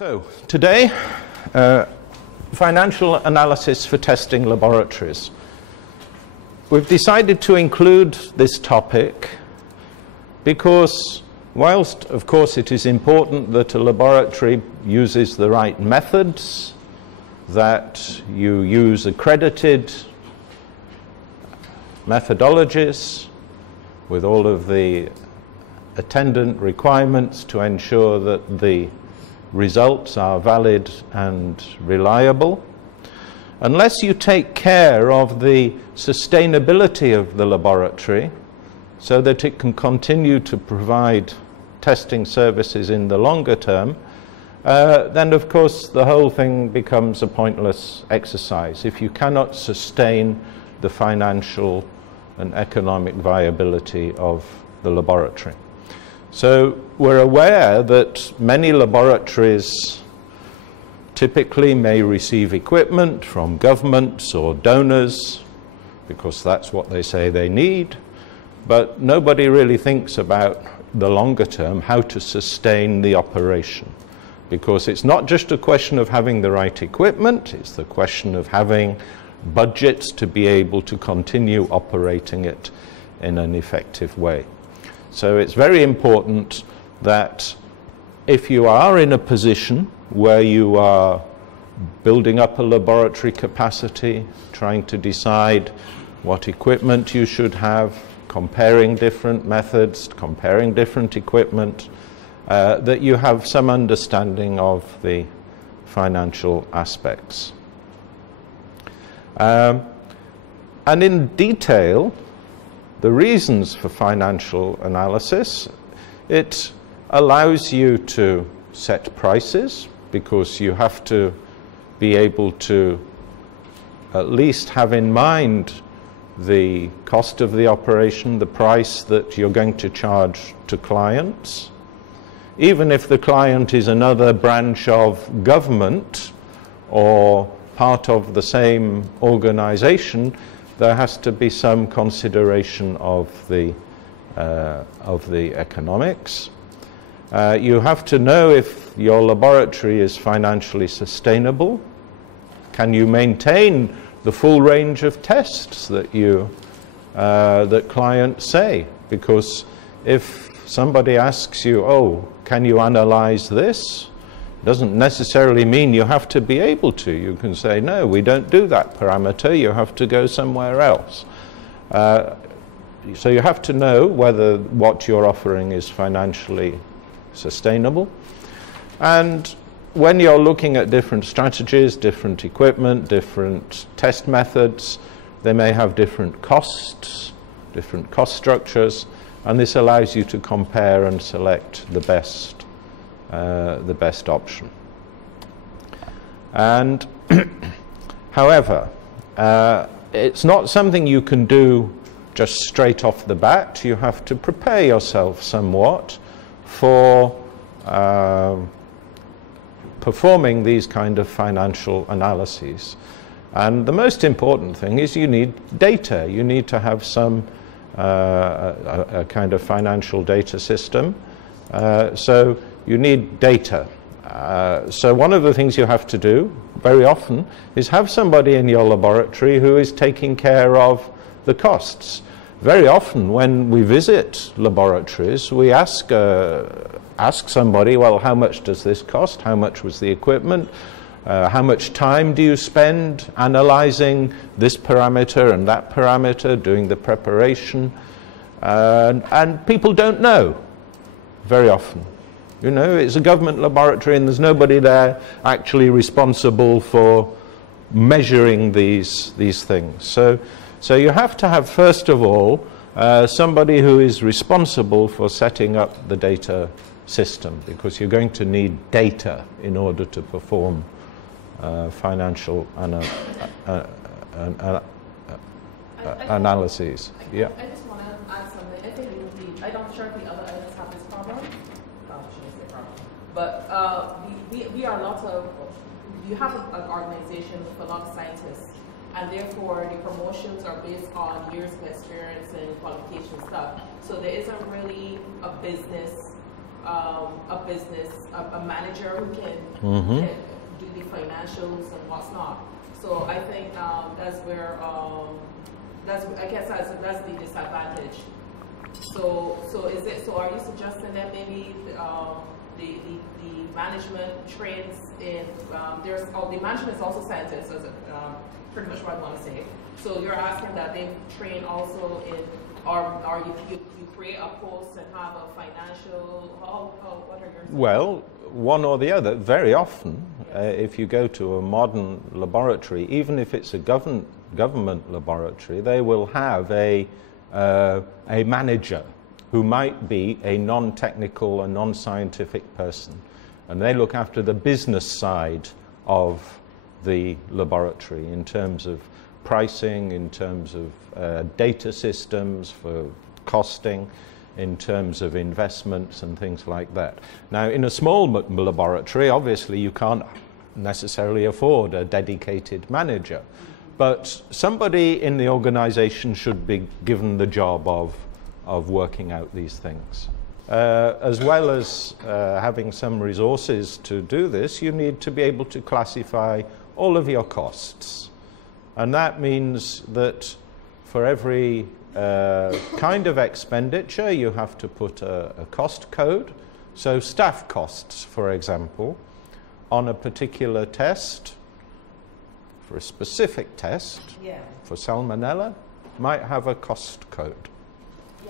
So, today, financial analysis for testing laboratories. We've decided to include this topic because whilst, of course, it is important that a laboratory uses the right methods, that you use accredited methodologies with all of the attendant requirements to ensure that the results are valid and reliable. Unless you take care of the sustainability of the laboratory so that it can continue to provide testing services in the longer term, then of course the whole thing becomes a pointless exercise if you cannot sustain the financial and economic viability of the laboratory. So we're aware that many laboratories typically may receive equipment from governments or donors because that's what they say they need, but nobody really thinks about the longer term, how to sustain the operation. Because it's not just a question of having the right equipment, it's the question of having budgets to be able to continue operating it in an effective way. So it's very important that if you are in a position where you are building up a laboratory capacity, trying to decide what equipment you should have, comparing different methods, comparing different equipment, that you have some understanding of the financial aspects. And in detail, the reasons for financial analysis, it allows you to set prices because you have to be able to at least have in mind the cost of the operation, the price that you're going to charge to clients. Even if the client is another branch of government or part of the same organization, there has to be some consideration of the economics. You have to know if your laboratory is financially sustainable. Can you maintain the full range of tests that that clients say? Because if somebody asks you, oh, can you analyze this? Doesn't necessarily mean you have to be able to. You can say, no, we don't do that parameter, you have to go somewhere else. So you have to know whether what you're offering is financially sustainable. And when you're looking at different strategies, different equipment, different test methods, they may have different costs, different cost structures, and this allows you to compare and select the best option. And however, it's not something you can do just straight off the bat. You have to prepare yourself somewhat for performing these kind of financial analyses. And the most important thing is you need data. You need to have some a kind of financial data system. So you need data. So one of the things you have to do very often is have somebody in your laboratory who is taking care of the costs. Very often when we visit laboratories, we ask somebody, well, how much does this cost? How much was the equipment? How much time do you spend analyzing this parameter and that parameter, doing the preparation? And people don't know very often. You know, it's a government laboratory and there's nobody there actually responsible for measuring these things. So you have to have, first of all, somebody who is responsible for setting up the data system, because you're going to need data in order to perform financial analyses. Yeah. I just want to add something. I think it would be, I'm not sure if the other items have this problem. I shouldn't say problem. But we are lots of, you have an organization with a lot of scientists, and therefore the promotions are based on years of experience and qualification stuff. So there isn't really a business a business, a manager who can, can do the financials and what's not. So I think that's where I guess that's the disadvantage. So is it? So are you suggesting that maybe the management trains in the management is also scientists, as pretty much what I want to say. So you're asking that they train also in, or you create a post and have a financial. What are your? Well, one or the other. Very often, if you go to a modern laboratory, even if it's a government laboratory, they will have a manager who might be a non-technical and non-scientific person, and they look after the business side of the laboratory in terms of pricing, in terms of data systems for costing, in terms of investments and things like that. Now, in a small laboratory, obviously you can't necessarily afford a dedicated manager, but somebody in the organization should be given the job of working out these things. As well as having some resources to do this, you need to be able to classify all of your costs. And that means that for every kind of expenditure, you have to put a cost code. So staff costs, for example, on a particular test, for a specific test, for salmonella, might have a cost code.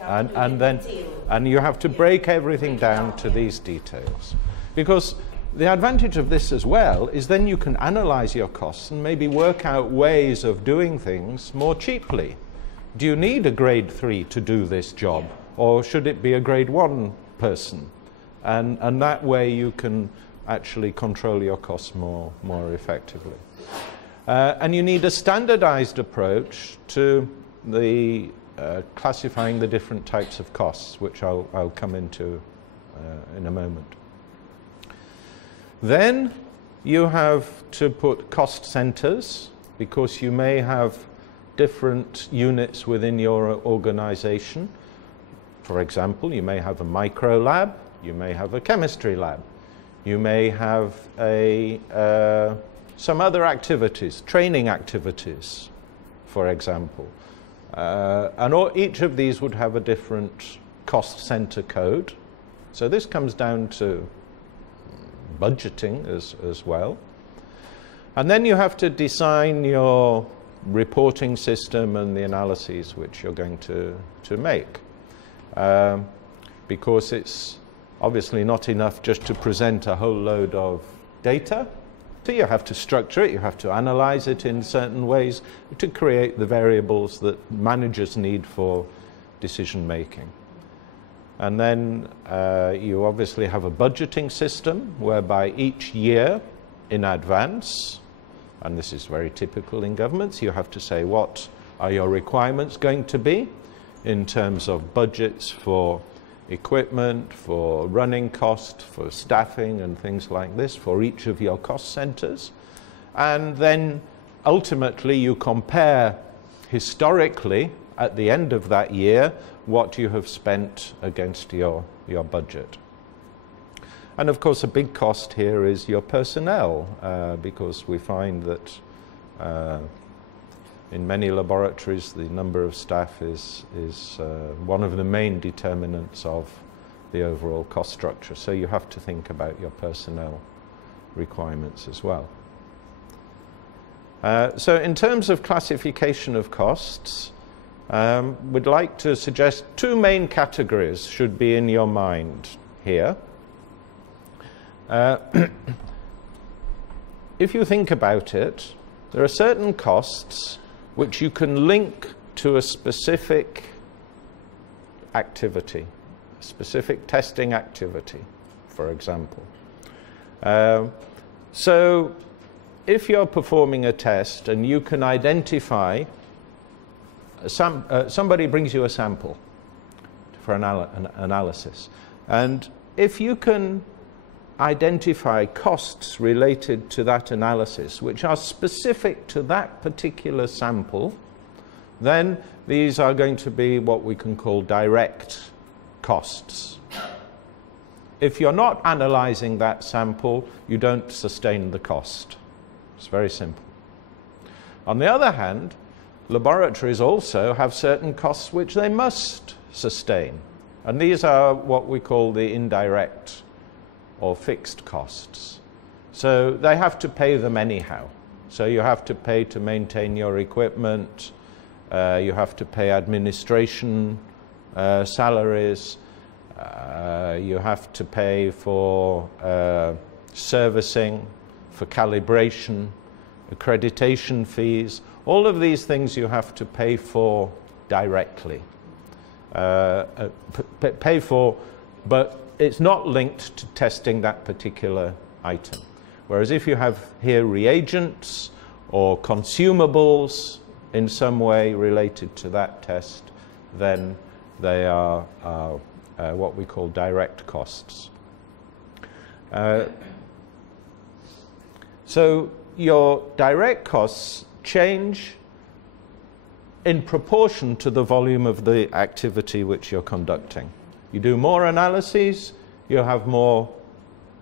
And you have to break everything down to these details. Because the advantage of this as well is then you can analyze your costs and maybe work out ways of doing things more cheaply. Do you need a grade 3 to do this job? Or should it be a grade 1 person? And that way you can actually control your costs more effectively. And you need a standardized approach to the classifying the different types of costs, which I'll come into in a moment. Then you have to put cost centers, because you may have different units within your organization. For example, you may have a micro lab, you may have a chemistry lab, you may have some other activities, training activities, for example. And each of these would have a different cost center code. So this comes down to budgeting as well. And then you have to design your reporting system and the analyses which you're going to make. Because it's obviously not enough just to present a whole load of data. So you have to structure it, you have to analyze it in certain ways to create the variables that managers need for decision making. And then you obviously have a budgeting system whereby each year in advance, and this is very typical in governments, you have to say what are your requirements going to be in terms of budgets for equipment, for running cost, for staffing and things like this for each of your cost centers. And then ultimately you compare historically at the end of that year what you have spent against your budget. And of course a big cost here is your personnel, because we find that in many laboratories the number of staff is one of the main determinants of the overall cost structure. So you have to think about your personnel requirements as well. So in terms of classification of costs, we'd like to suggest two main categories should be in your mind here. If you think about it, there are certain costs which you can link to a specific activity, a specific testing activity, for example. So if you're performing a test and you can identify, somebody brings you a sample for analysis, and if you can identify costs related to that analysis which are specific to that particular sample, then these are going to be what we can call direct costs. if you're not analysing that sample, you don't sustain the cost. It's very simple. On the other hand, laboratories also have certain costs which they must sustain. And these are what we call the indirect or fixed costs. So they have to pay them anyhow. So you have to pay to maintain your equipment, you have to pay administration salaries, you have to pay for servicing, for calibration, accreditation fees. All of these things you have to pay for directly. Pay for, but it's not linked to testing that particular item. Whereas if you have here reagents or consumables in some way related to that test, then they are what we call direct costs. So your direct costs change in proportion to the volume of the activity which you're conducting. You do more analyses, you have more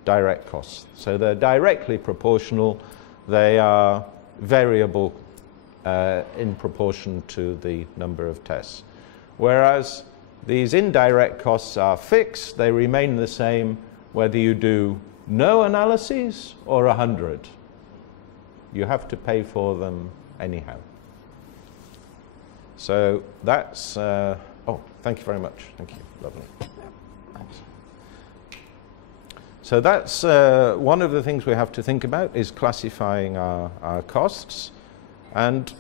direct costs. So they're directly proportional, they are variable in proportion to the number of tests. Whereas these indirect costs are fixed, they remain the same whether you do no analyses or 100. You have to pay for them anyhow. So that's, oh, thank you very much. Thank you, lovely. Thanks. So that's one of the things we have to think about is classifying our costs. And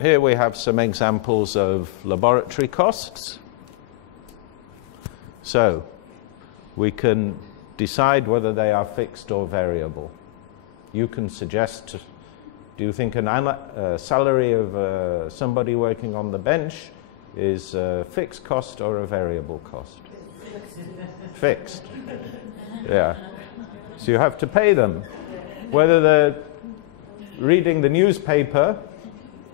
here we have some examples of laboratory costs. So we can decide whether they are fixed or variable. You can suggest, do you think a salary of somebody working on the bench is a fixed cost or a variable cost? Fixed. Yeah. So you have to pay them. Whether they're reading the newspaper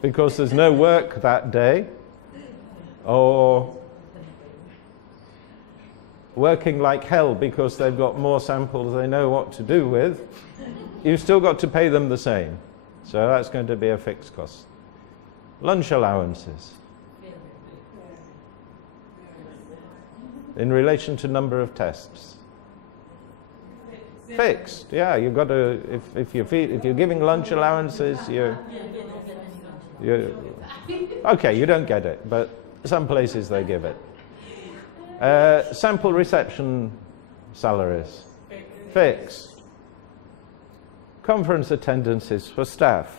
because there's no work that day, or working like hell because they've got more samples they know what to do with, you've still got to pay them the same. So that's going to be a fixed cost. Lunch allowances. In relation to number of tests. Fixed, yeah. You've got to, if you're giving lunch allowances, you're okay. You don't get it, but some places they give it. Sample reception salaries, fixed. Conference attendances for staff.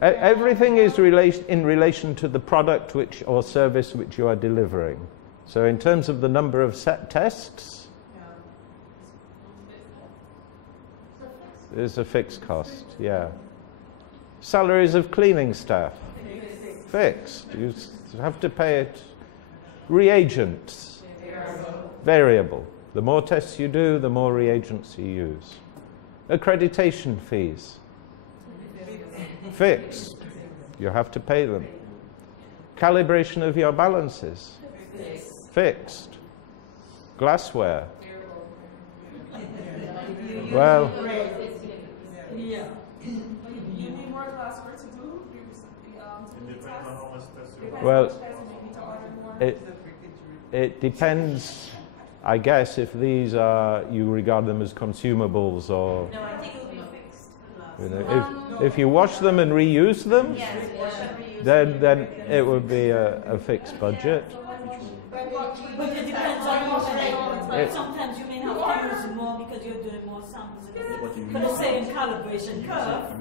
Everything is in relation to the product or service which you are delivering. So in terms of the number of set tests, there's a fixed cost, yeah. Salaries of cleaning staff, fixed. You have to pay it. Reagents, variable. The more tests you do, the more reagents you use. Accreditation fees, fixed. You have to pay them. Calibration of your balances, fixed. Glassware. Well, it depends, I guess, if these are, you regard them as consumables or... No, I think it will be fixed. You know, if you wash them and reuse them, then it would be a fixed budget. But it depends on sometimes you may have to use more because you're doing more samples for the same calibration curve.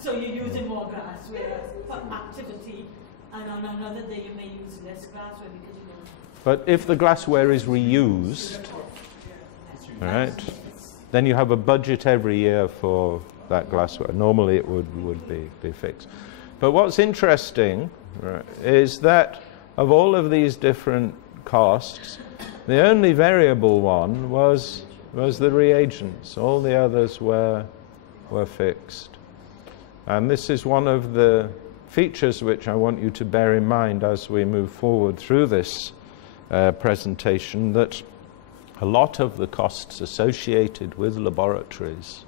So you're using more glassware for activity, and on another day you may use less glassware because you don't. But if the glassware is reused, all right, then you have a budget every year for that glassware. Normally it would be fixed. But what's interesting, right, is that of all of these different costs, the only variable one was the reagents. All the others were fixed. And this is one of the features which I want you to bear in mind as we move forward through this presentation, that a lot of the costs associated with laboratories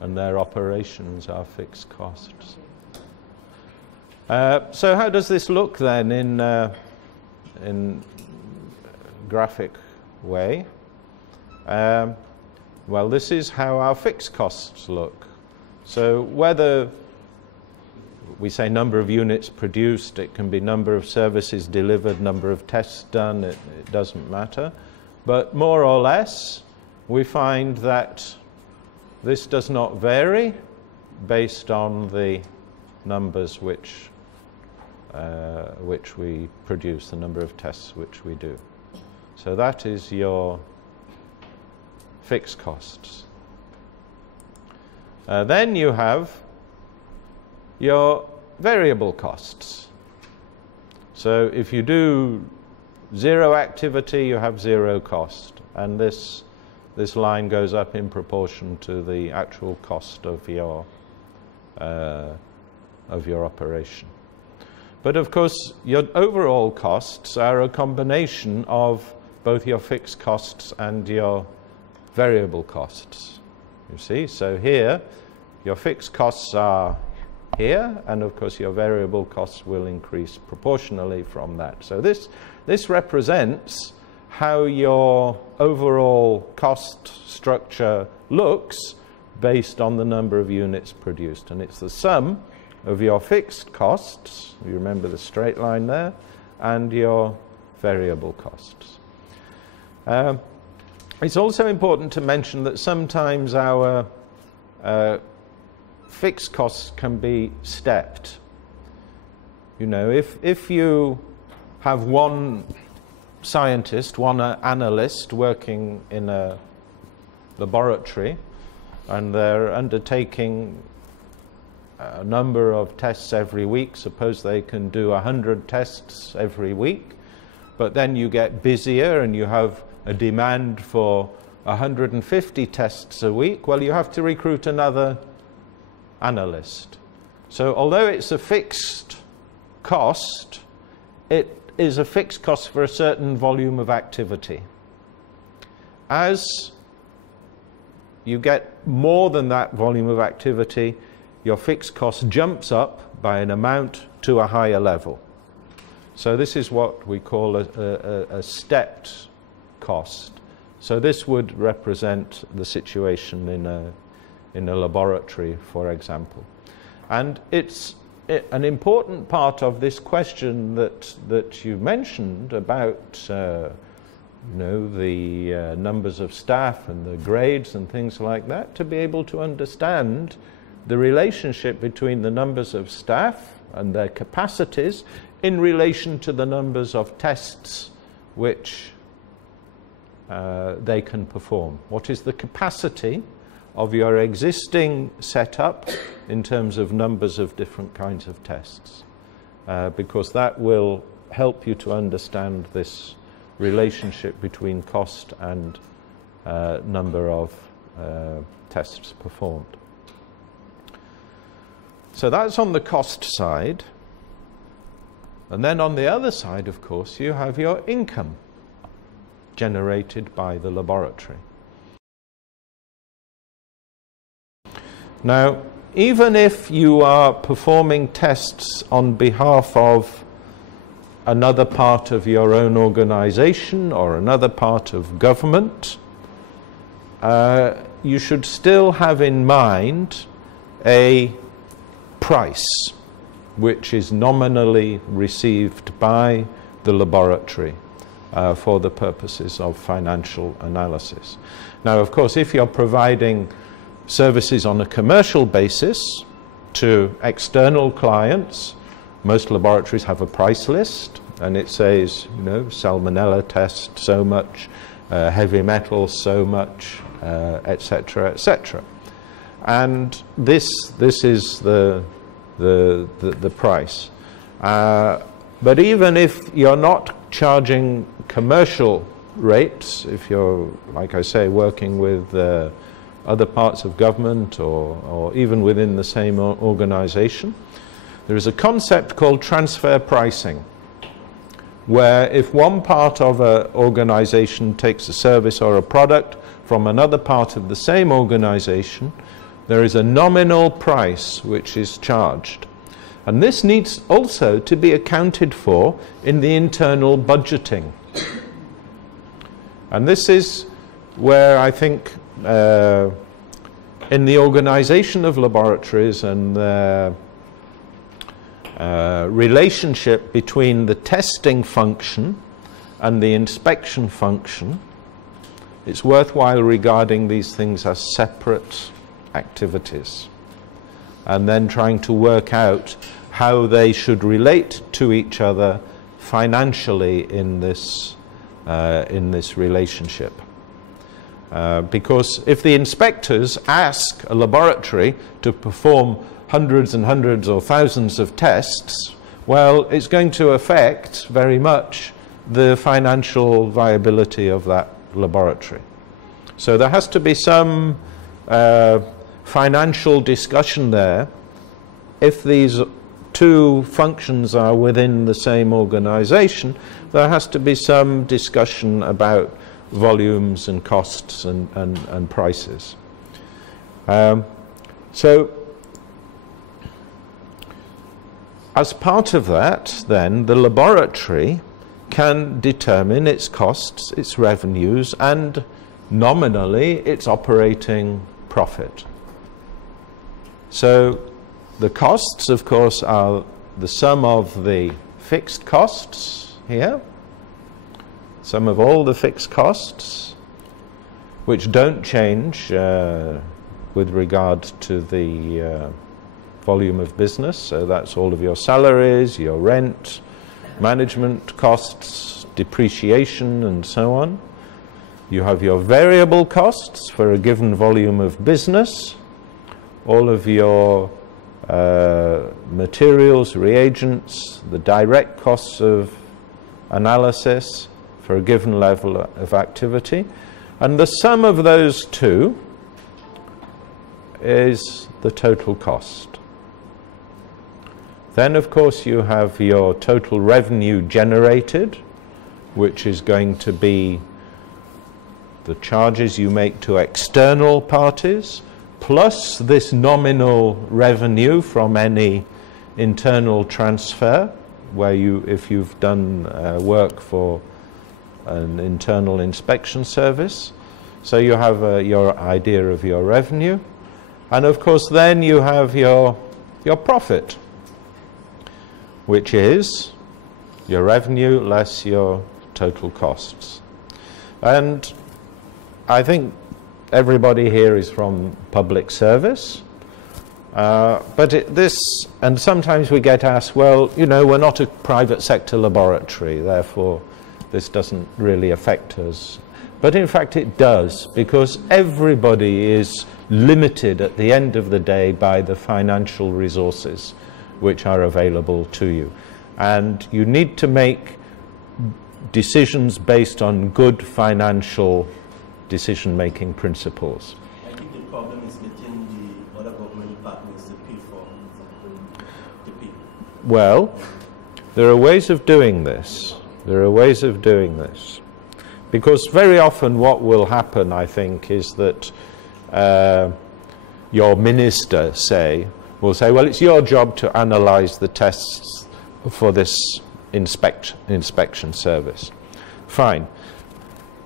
and their operations are fixed costs. So how does this look then in graphic way? Well, this is how our fixed costs look. So whether we say number of units produced, it can be number of services delivered, number of tests done, it doesn't matter. But more or less, we find that this does not vary based on the numbers which we produce, the number of tests which we do. So that is your fixed costs. Then you have your variable costs. So if you do zero activity, you have zero cost, and this line goes up in proportion to the actual cost of your operation. But of course, your overall costs are a combination of both your fixed costs and your variable costs. You see, so here your fixed costs are here, and of course your variable costs will increase proportionally from that. So this represents how your overall cost structure looks based on the number of units produced, and it's the sum of your fixed costs, you remember the straight line there, and your variable costs. It's also important to mention that sometimes our fixed costs can be stepped. You know, if you have one scientist, one analyst working in a laboratory, and they're undertaking a number of tests every week, suppose they can do 100 tests every week, but then you get busier and you have a demand for 150 tests a week, well, you have to recruit another analyst. So although it's a fixed cost, it is a fixed cost for a certain volume of activity. As you get more than that volume of activity, your fixed cost jumps up by an amount to a higher level. So this is what we call a stepped cost. So this would represent the situation in a laboratory, for example. And it's an important part of this question that you mentioned about you know, the numbers of staff and the grades and things like that, to be able to understand the relationship between the numbers of staff and their capacities in relation to the numbers of tests which they can perform. What is the capacity of your existing setup in terms of numbers of different kinds of tests? Because that will help you to understand this relationship between cost and number of tests performed. So that's on the cost side. And then on the other side, of course, you have your income generated by the laboratory. Now, even if you are performing tests on behalf of another part of your own organization or another part of government, you should still have in mind a price which is nominally received by the laboratory for the purposes of financial analysis. Now, of course, if you're providing services on a commercial basis to external clients, most laboratories have a price list, and it says, you know, salmonella test so much, heavy metals so much, etc., etc. And this is the price. But even if you're not charging commercial rates, if you're, like I say, working with other parts of government or even within the same organization. There is a concept called transfer pricing, where if one part of an organization takes a service or a product from another part of the same organization, there is a nominal price which is charged. And this needs also to be accounted for in the internal budgeting. And this is where I think in the organization of laboratories and the relationship between the testing function and the inspection function, it's worthwhile regarding these things as separate activities and then trying to work out how they should relate to each other financially in this relationship. Because if the inspectors ask a laboratory to perform hundreds and hundreds or thousands of tests, well, it's going to affect very much the financial viability of that laboratory. So there has to be some financial discussion there. If these two functions are within the same organization, there has to be some discussion about volumes and costs and prices. So as part of that, then, the laboratory can determine its costs, its revenues, and nominally its operating profit. So the costs, of course, are the sum of the fixed costs here, sum of all the fixed costs, which don't change with regard to the volume of business. So that's all of your salaries, your rent, management costs, depreciation, and so on. You have your variable costs for a given volume of business, all of your materials, reagents, the direct costs of analysis for a given level of activity, and the sum of those two is the total cost. Then, of course, you have your total revenue generated, which is going to be the charges you make to external parties, plus this nominal revenue from any internal transfer, where if you've done work for an internal inspection service. So you have your idea of your revenue. And of course then you have your profit, which is your revenue less your total costs. And I think everybody here is from public service, and sometimes we get asked, well, you know, we're not a private sector laboratory, therefore this doesn't really affect us. But in fact it does, because everybody is limited at the end of the day by the financial resources which are available to you. And you need to make decisions based on good financial decision-making principles. I think the problem is getting the other government departments to pay for the people. Well, there are ways of doing this. There are ways of doing this. Because very often what will happen, I think, is that your minister, will say, well, it's your job to analyze the tests for this inspection service. Fine.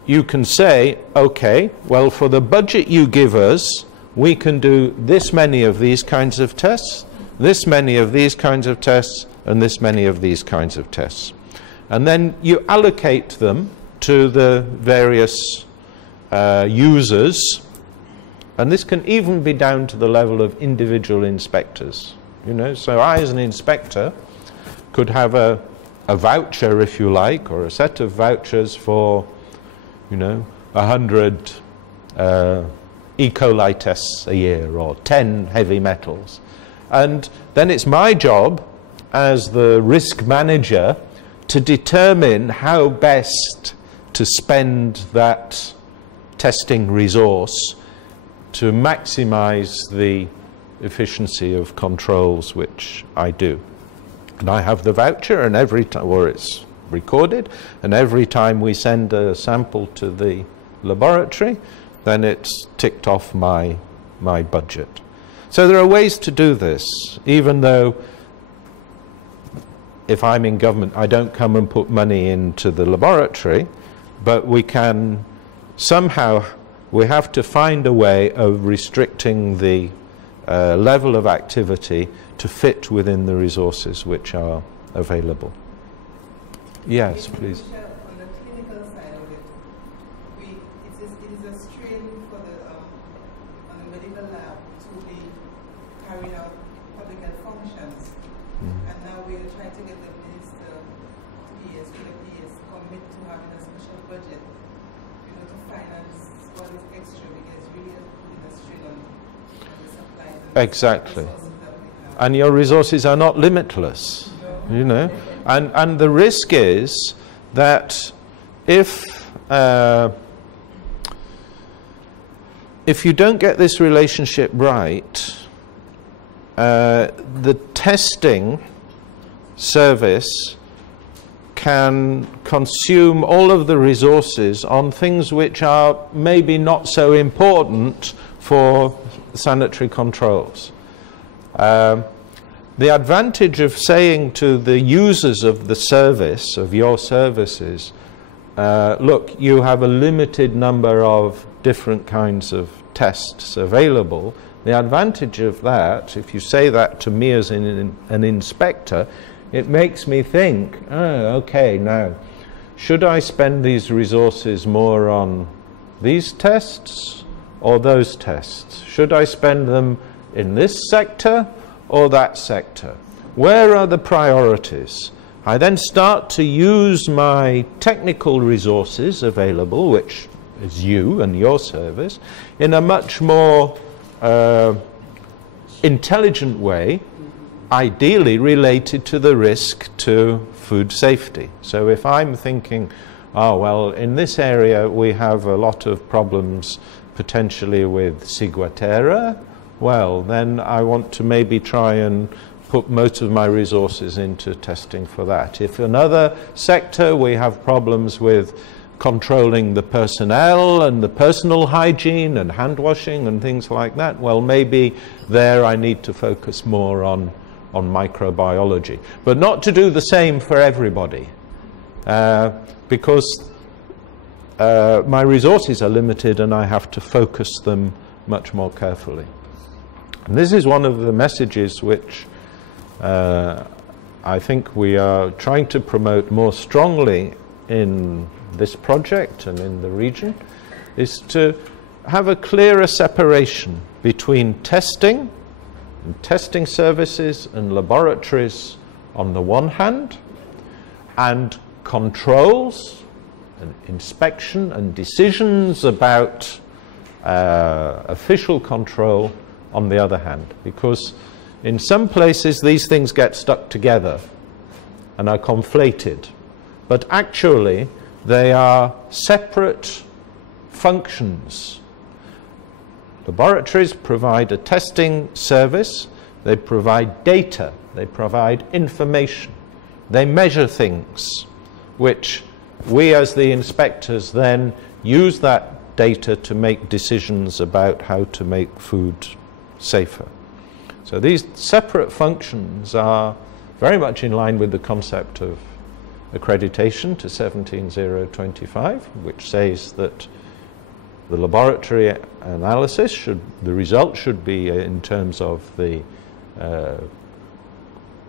You can say, okay, well, for the budget you give us, we can do this many of these kinds of tests, this many of these kinds of tests, and this many of these kinds of tests. And then you allocate them to the various users, and this can even be down to the level of individual inspectors. You know, so I, as an inspector, could have a voucher, if you like, or a set of vouchers for, you know, 100 E. coli tests a year, or 10 heavy metals. And then it's my job as the risk manager to determine how best to spend that testing resource to maximize the efficiency of controls which I do. And I have the voucher, and every time, or it's recorded, and every time we send a sample to the laboratory, then it's ticked off my budget. So there are ways to do this, even though if I'm in government, I don't come and put money into the laboratory, but we can somehow, we have to find a way of restricting the level of activity to fit within the resources which are available. Yes, please. On the clinical side of it, it is a strain for on the medical lab to be carrying out public health functions. And now we are trying to get the minister, PS, to commit to having a special budget, to finance what is extra, because really putting a strain on the supply. Exactly. And your resources are not limitless, and the risk is that if you don't get this relationship right, the testing service can consume all of the resources on things which are maybe not so important for sanitary controls. The advantage of saying to the users of the service, of your services, look, you have a limited number of different kinds of tests available. The advantage of that, if you say that to me as an inspector, it makes me think, oh, okay, now, should I spend these resources more on these tests or those tests? Should I spend them in this sector or that sector? Where are the priorities? I then start to use my technical resources available, which is you and your service, in a much more intelligent way, ideally related to the risk to food safety. So if I'm thinking, oh, well, in this area we have a lot of problems potentially with ciguatera, well, then I want to maybe try and put most of my resources into testing for that. If another sector we have problems with controlling the personnel and the personal hygiene and hand washing and things like that, well, maybe there I need to focus more on microbiology. But not to do the same for everybody, because my resources are limited and I have to focus them much more carefully. And this is one of the messages which I think we are trying to promote more strongly in this project and in the region, is to have a clearer separation between testing and testing services and laboratories on the one hand, and controls and inspection and decisions about official control on the other hand, because in some places these things get stuck together and are conflated, but actually they are separate functions. Laboratories provide a testing service, they provide data, they provide information, they measure things which we as the inspectors then use that data to make decisions about how to make food safer. So these separate functions are very much in line with the concept of accreditation to 17025, which says that the laboratory analysis the result should be in terms of the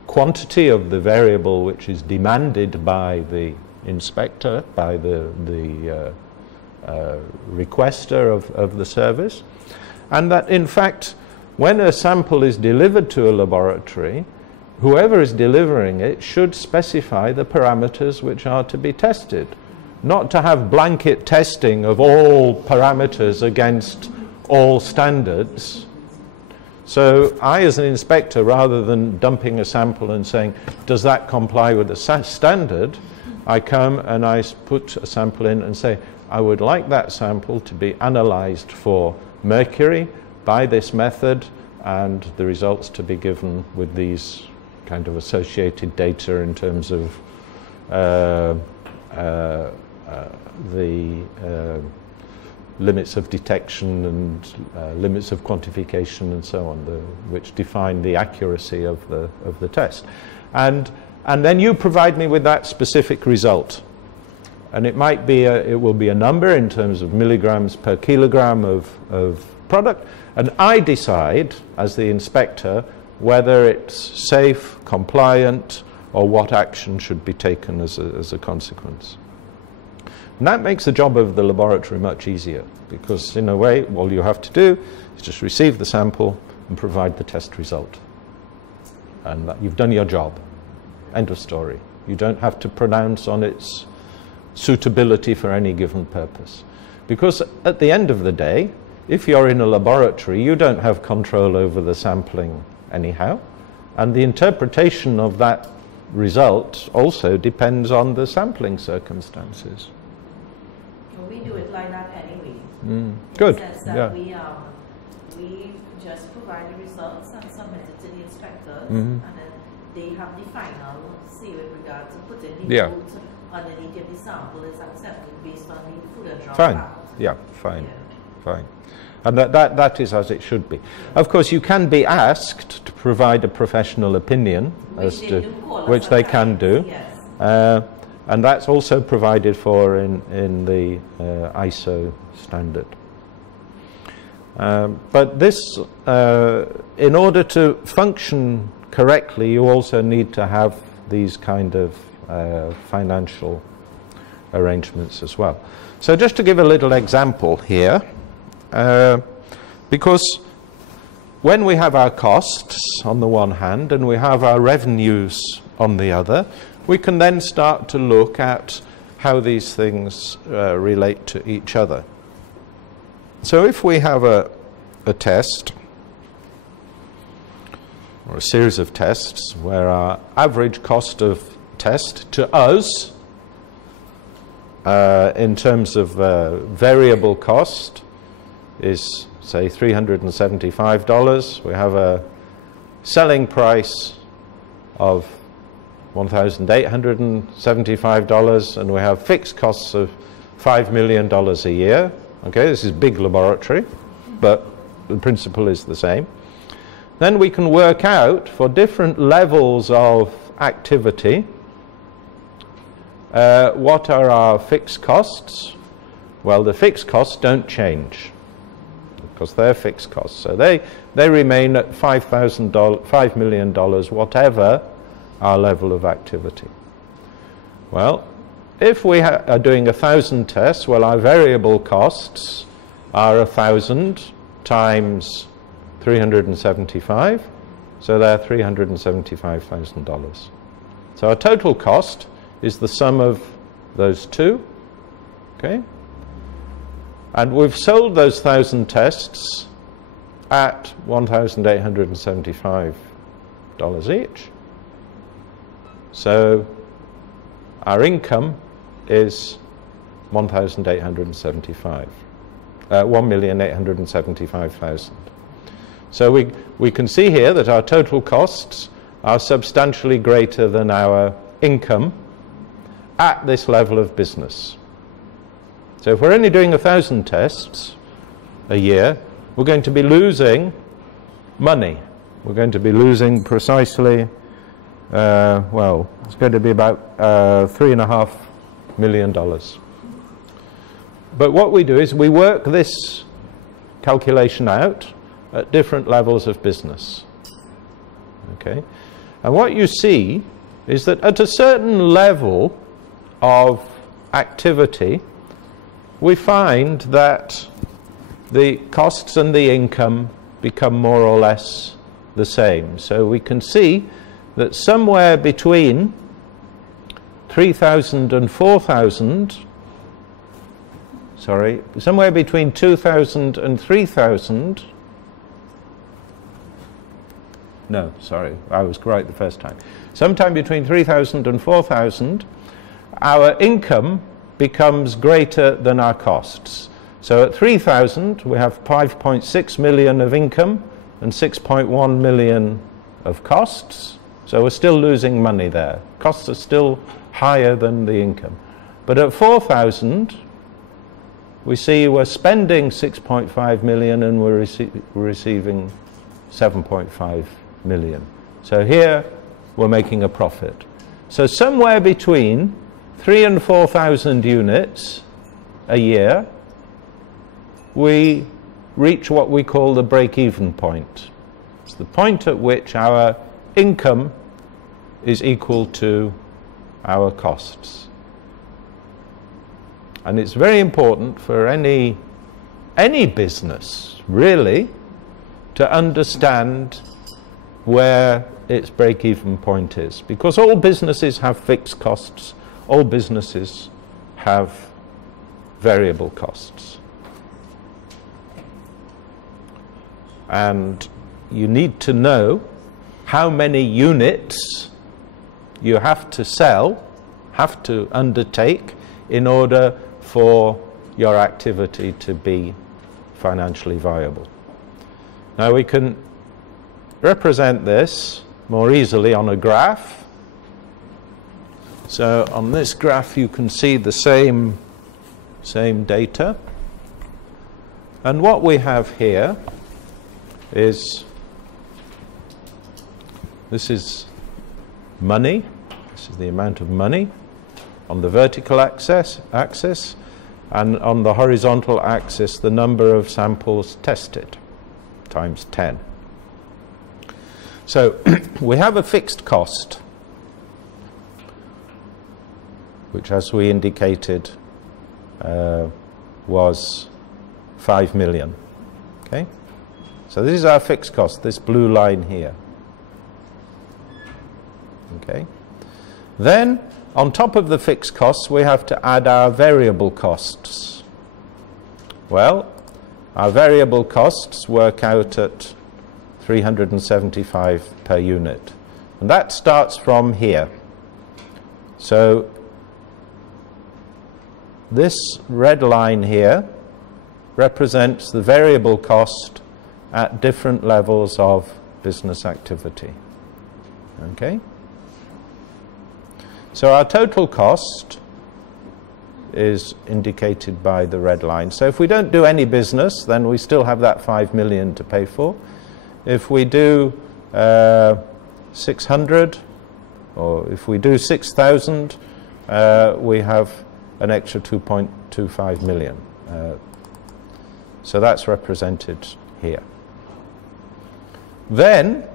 quantity of the variable which is demanded by the inspector, by the requester of the service, and that in fact when a sample is delivered to a laboratory, whoever is delivering it should specify the parameters which are to be tested, not to have blanket testing of all parameters against all standards. So I, as an inspector, rather than dumping a sample and saying, does that comply with the standard, I come and I put a sample in and say, I would like that sample to be analysed for mercury by this method, and the results to be given with these kind of associated data in terms of the limits of detection and limits of quantification and so on, which define the accuracy of the test. And then you provide me with that specific result. And it might be it will be a number in terms of milligrams per kilogram of product, and I decide as the inspector whether it's safe, compliant, or what action should be taken as a consequence. And that makes the job of the laboratory much easier, because in a way all you have to do is just receive the sample and provide the test result, and you've done your job. End of story. You don't have to pronounce on its suitability for any given purpose, because at the end of the day, if you're in a laboratory, you don't have control over the sampling anyhow, and the interpretation of that result also depends on the sampling circumstances. We do it like that anyway. Good. In the sense that we just provide the results and submit it to the inspectors, and then they have the final say with regard to putting the food underneath if the sample is accepted based on the food and drug act. Yeah, fine. And that is as it should be. Of course, you can be asked to provide a professional opinion, which they can do. Yes. And that's also provided for in the ISO standard. But this, in order to function correctly, you also need to have these kind of financial arrangements as well. So just to give a little example here, because when we have our costs on the one hand and we have our revenues on the other, we can then start to look at how these things relate to each other. So if we have a test, or a series of tests, where our average cost of test to us, in terms of variable cost, is say $375. We have a selling price of $1,875, and we have fixed costs of $5 million a year. Okay, this is big laboratory, but the principle is the same. Then we can work out for different levels of activity what are our fixed costs. Well, the fixed costs don't change, because they're fixed costs. So they remain at $5 million, whatever our level of activity. Well, if we are doing 1,000 tests, well, our variable costs are 1,000 times 375, so they're $375,000. So our total cost is the sum of those two, okay? And we've sold those 1,000 tests at $1,875 each. So our income is $1,875,000. So we can see here that our total costs are substantially greater than our income at this level of business. So if we're only doing 1,000 tests a year, we're going to be losing money. We're going to be losing precisely, well, it's going to be about $3.5 million. But what we do is we work this calculation out at different levels of business. Okay? And what you see is that at a certain level of activity, we find that the costs and the income become more or less the same. So we can see that somewhere between 3,000 and 4,000, sorry, somewhere between 2,000 and 3,000, no, sorry, I was right the first time. Sometime between 3,000 and 4,000, our income becomes greater than our costs. So at 3,000 we have 5.6 million of income and 6.1 million of costs. So we're still losing money there. Costs are still higher than the income. But at 4,000 we see we're spending 6.5 million and we're receiving 7.5 million. So here we're making a profit. So somewhere between 3,000 and 4,000 units a year, we reach what we call the break-even point. It's the point at which our income is equal to our costs. And it's very important for any business, really, to understand where its break-even point is. Because all businesses have fixed costs, all businesses have variable costs. And you need to know how many units you have to sell, have to undertake, in order for your activity to be financially viable. Now we can represent this more easily on a graph. So on this graph you can see the same data. And what we have here is, this is money, this is the amount of money on the vertical axis, and on the horizontal axis the number of samples tested, times 10. So we have a fixed cost, which, as we indicated, was 5 million. Okay? So this is our fixed cost, this blue line here. Okay? Then, on top of the fixed costs, we have to add our variable costs. Well, our variable costs work out at 375 per unit. And that starts from here. So this red line here represents the variable cost at different levels of business activity. Okay? So our total cost is indicated by the red line. So if we don't do any business, then we still have that 5 million to pay for. If we do 600, or if we do 6,000, we have an extra 2.25 million. So that's represented here. Then,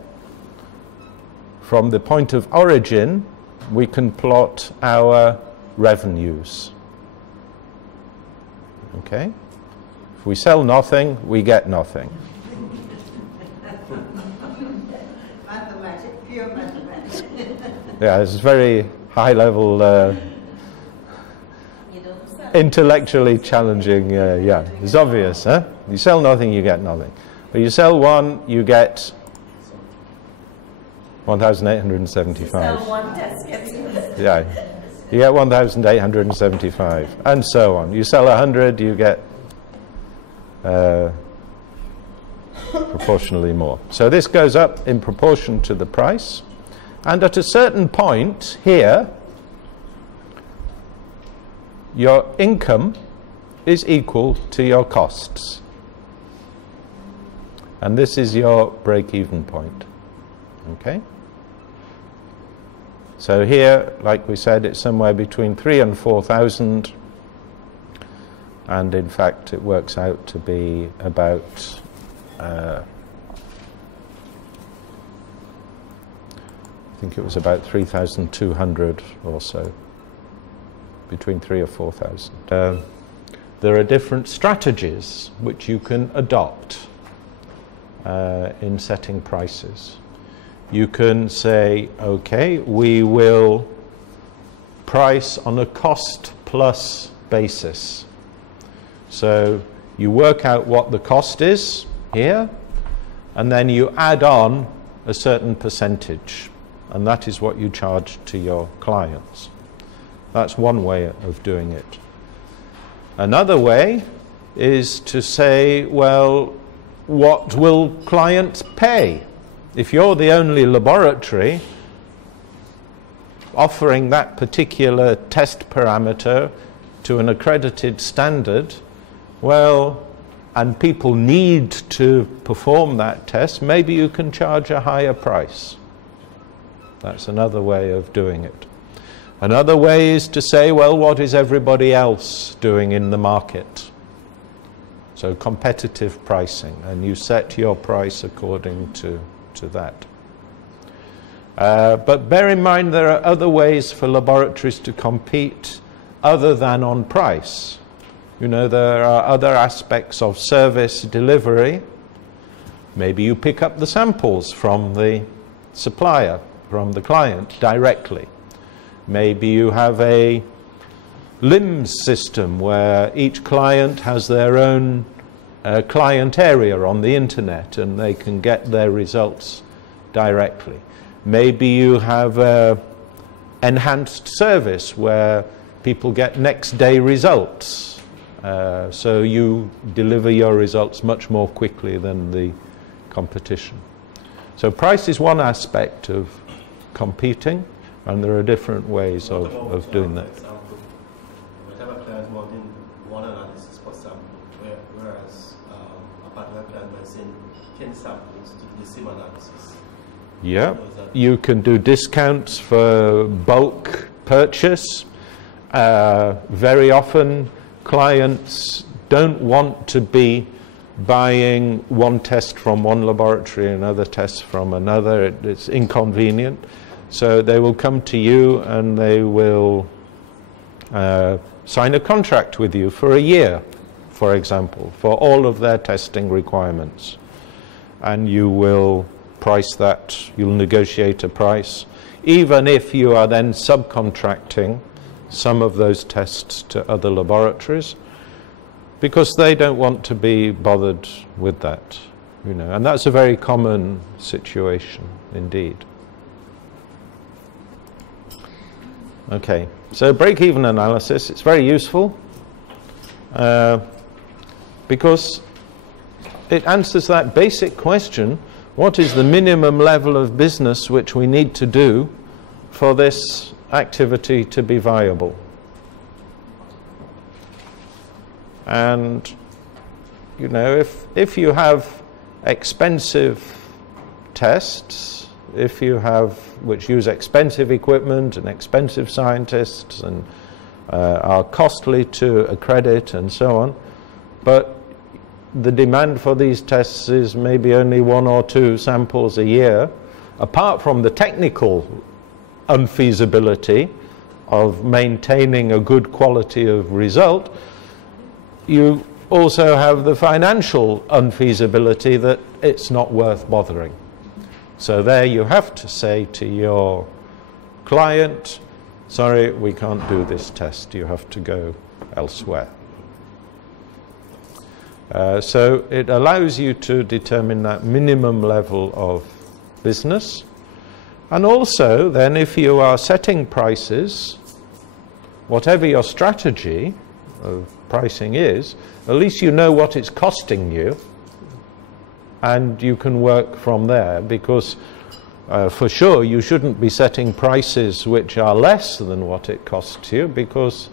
from the point of origin, we can plot our revenues. Okay? If we sell nothing, we get nothing. Mathematics, pure mathematics. Yeah, it's very high level, intellectually challenging. Yeah, it's obvious, huh? You sell nothing, you get nothing. But you sell one, you get 1,875. Sell one test kit. Yeah, you get 1,875, and so on. You sell 100, you get proportionally more. So this goes up in proportion to the price, and at a certain point here, your income is equal to your costs. And this is your break-even point. Okay? So here, like we said, it's somewhere between 3,000 and 4,000, and in fact it works out to be about I think it was about 3,200 or so, between 3,000 or 4,000. There are different strategies which you can adopt in setting prices. You can say, okay, we will price on a cost plus basis. So you work out what the cost is here, and then you add on a certain percentage, and that is what you charge to your clients. That's one way of doing it. Another way is to say, well, what will clients pay? If you're the only laboratory offering that particular test parameter to an accredited standard, well, and people need to perform that test, maybe you can charge a higher price. That's another way of doing it. Another way is to say, well, what is everybody else doing in the market? So competitive pricing, and you set your price according to that. But bear in mind there are other ways for laboratories to compete other than on price. You know, there are other aspects of service delivery. Maybe you pick up the samples from the supplier, from the client directly. Maybe you have a LIMS system where each client has their own client area on the internet and they can get their results directly. Maybe you have enhanced service where people get next day results. So you deliver your results much more quickly than the competition. So price is one aspect of competing, and there are different ways of doing that. Whatever client wanting one analysis per sample, whereas a partner client might send 10 samples to do the same analysis. Yeah, you can do discounts for bulk purchase. Very often clients don't want to be buying one test from one laboratory and another test from another. It's inconvenient. So they will come to you and they will sign a contract with you for a year, for example, for all of their testing requirements. And you will price that, you'll negotiate a price, even if you are then subcontracting some of those tests to other laboratories, because they don't want to be bothered with that, you know, and that's a very common situation indeed. Okay, so break-even analysis, it's very useful because it answers that basic question: what is the minimum level of business which we need to do for this activity to be viable? And you know, if you have expensive tests, if you have which use expensive equipment and expensive scientists and are costly to accredit and so on, but the demand for these tests is maybe only 1 or 2 samples a year, apart from the technical unfeasibility of maintaining a good quality of result, you also have the financial unfeasibility that it's not worth bothering. So there you have to say to your client, sorry, we can't do this test, you have to go elsewhere. So it allows you to determine that minimum level of business. And also then, if you are setting prices, whatever your strategy of pricing is, at least you know what it's costing you, and you can work from there, because for sure you shouldn't be setting prices which are less than what it costs you, because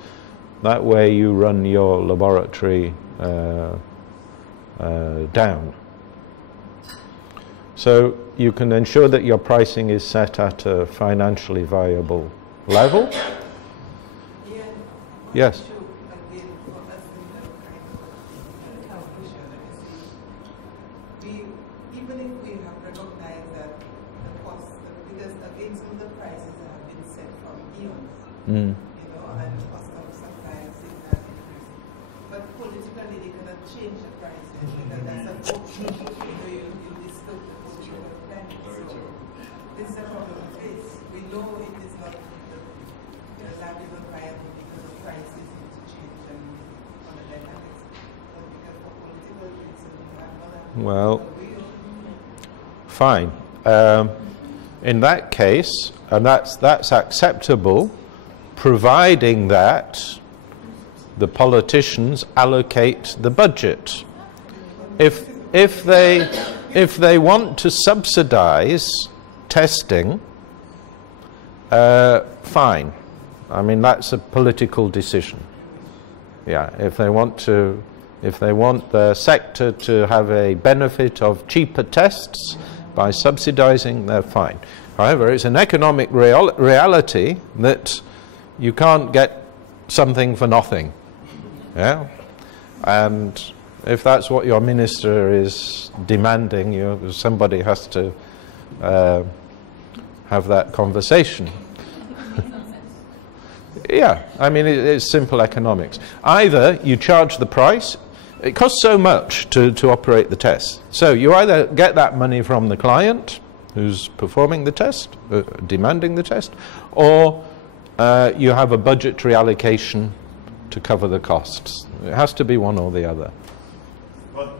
that way you run your laboratory down. So you can ensure that your pricing is set at a financially viable level. Yes. Even if we have recognized that the cost, because again some of the prices have been set from eons, you know, and the cost of sometimes it has increased. But politically they cannot change the prices because that's a vote. So you disturb the political planning. So this is a problem we face. We know it is not the lab is not viable because the prices need to change and on the dynamics. But because for political reasons we have another fine. In that case, and that's acceptable, providing that the politicians allocate the budget. If they want to subsidise testing, fine. I mean, that's a political decision. Yeah, if they want the sector to have a benefit of cheaper tests by subsidising, they're fine. However, it's an economic reality that you can't get something for nothing. Yeah, and if that's what your minister is demanding, somebody has to have that conversation. Yeah, I mean, it's simple economics. Either you charge the price, it costs so much to operate the test. So you either get that money from the client who's performing the test, demanding the test, or you have a budgetary allocation to cover the costs. It has to be one or the other. But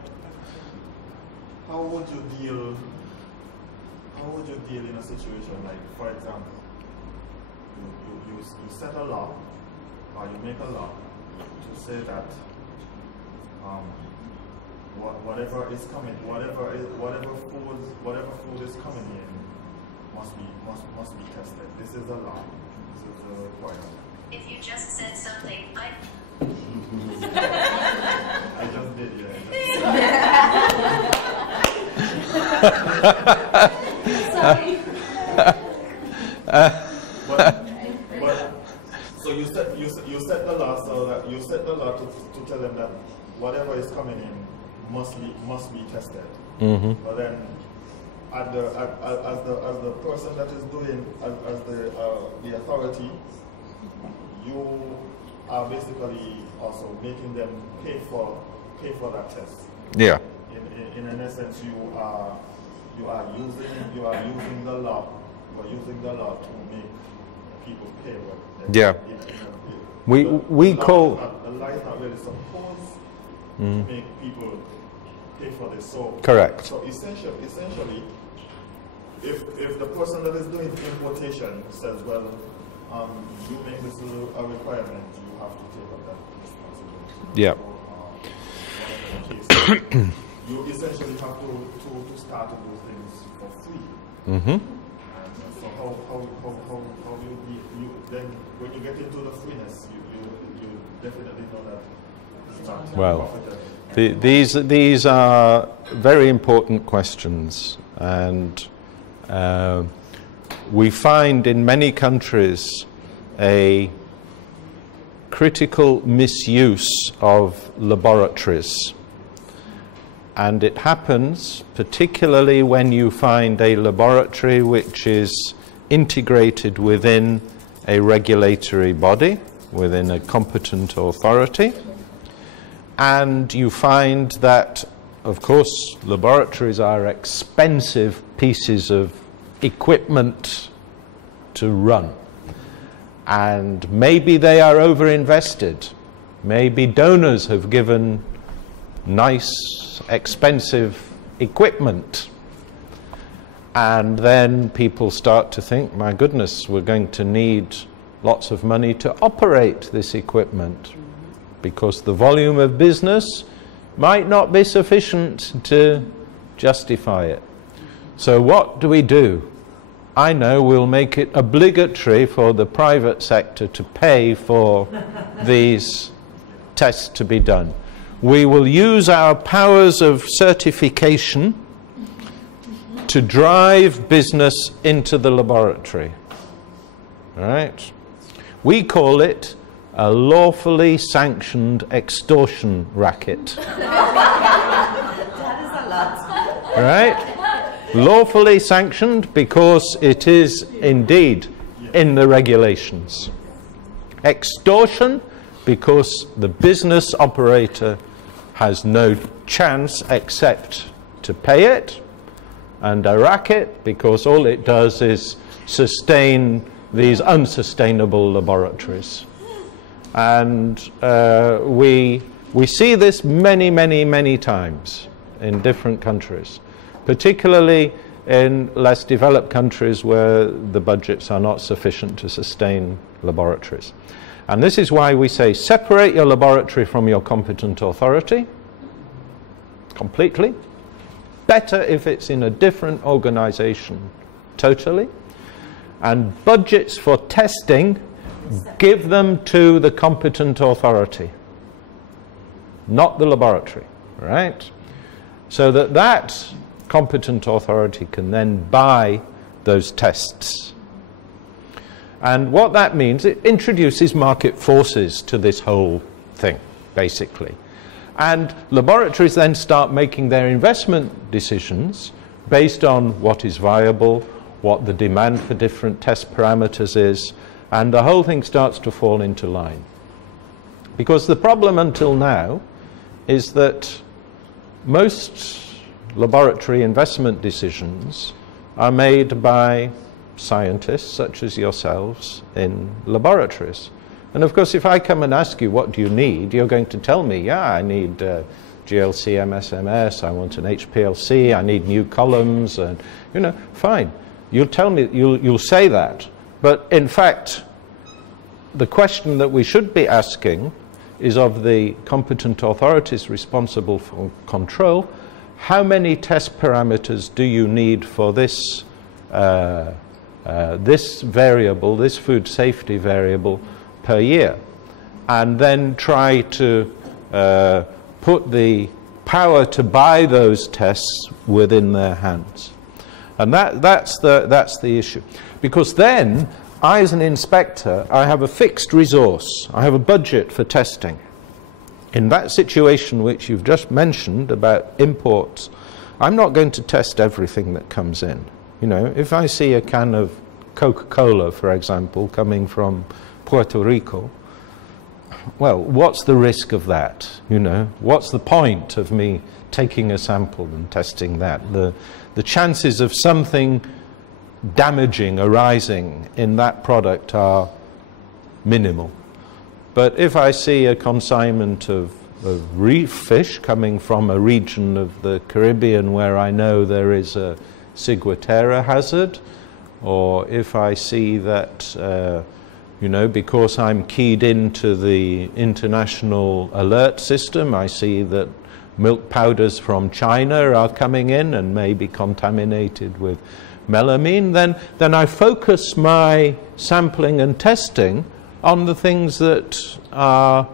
how would you deal in a situation like, for example, you set a law, or you make a law to say that whatever is coming, whatever food is coming in must be tested. This is a law. This is a requirement. If you just said something, I just did, Sorry. But so you set the law so that you set the law to tell them that whatever is coming in must be tested. Mm-hmm. But then, as the person that is doing, as the authority, you are basically also making them pay for that test. Yeah. In an essence, you are using the law. You are using the law to make people pay. Yeah. We call the law is not really supposed to make people pay for this. So correct. So essentially, if the person that is doing importation says, well, you make this a requirement, you have to take up that responsibility. Yeah. So, you essentially have to start to do things for free. Mm-hmm. So how you then when you get into the freeness, you definitely know that it's not well, profitable. These are very important questions, and we find in many countries a critical misuse of laboratories. And it happens particularly when you find a laboratory which is integrated within a regulatory body, within a competent authority. And you find that, of course, laboratories are expensive pieces of equipment to run. And maybe they are overinvested. Maybe donors have given nice, expensive equipment. And then people start to think, my goodness, we're going to need lots of money to operate this equipment, because the volume of business might not be sufficient to justify it. So what do? I know we'll make it obligatory for the private sector to pay for these tests to be done. We will use our powers of certification to drive business into the laboratory. All right? We call it a lawfully sanctioned extortion racket. That is a lot. Right? Lawfully sanctioned because it is indeed in the regulations. Extortion because the business operator has no chance except to pay it. And a racket because all it does is sustain these unsustainable laboratories. And we see this many times in different countries, particularly in less developed countries where the budgets are not sufficient to sustain laboratories. And this is why we say separate your laboratory from your competent authority completely. Better if it's in a different organization totally. And budgets for testing, give them to the competent authority, not the laboratory, right? So that that competent authority can then buy those tests. And what that means, it introduces market forces to this whole thing, basically. And laboratories then start making their investment decisions based on what is viable, what the demand for different test parameters is, and the whole thing starts to fall into line. Because the problem until now is that most laboratory investment decisions are made by scientists such as yourselves in laboratories. And of course, if I come and ask you, what do you need? You're going to tell me, yeah, I need GLC MSMS, I want an HPLC, I need new columns, and, you know, fine. You'll tell me, you'll say that. But in fact, the question that we should be asking is of the competent authorities responsible for control, how many test parameters do you need for this, this variable, this food safety variable, per year? And then try to put the power to buy those tests within their hands. And that's the issue. Because then, I as an inspector, I have a fixed resource. I have a budget for testing. In that situation which you've just mentioned about imports, I'm not going to test everything that comes in. You know, if I see a can of Coca-Cola, for example, coming from Puerto Rico, well, what's the risk of that? You know, what's the point of me taking a sample and testing that? The chances of something damaging arising in that product are minimal. But if I see a consignment of reef fish coming from a region of the Caribbean where I know there is a ciguatera hazard, or if I see that you know, because I'm keyed into the international alert system, I see that milk powders from China are coming in and may be contaminated with melamine, then I focus my sampling and testing on the things that are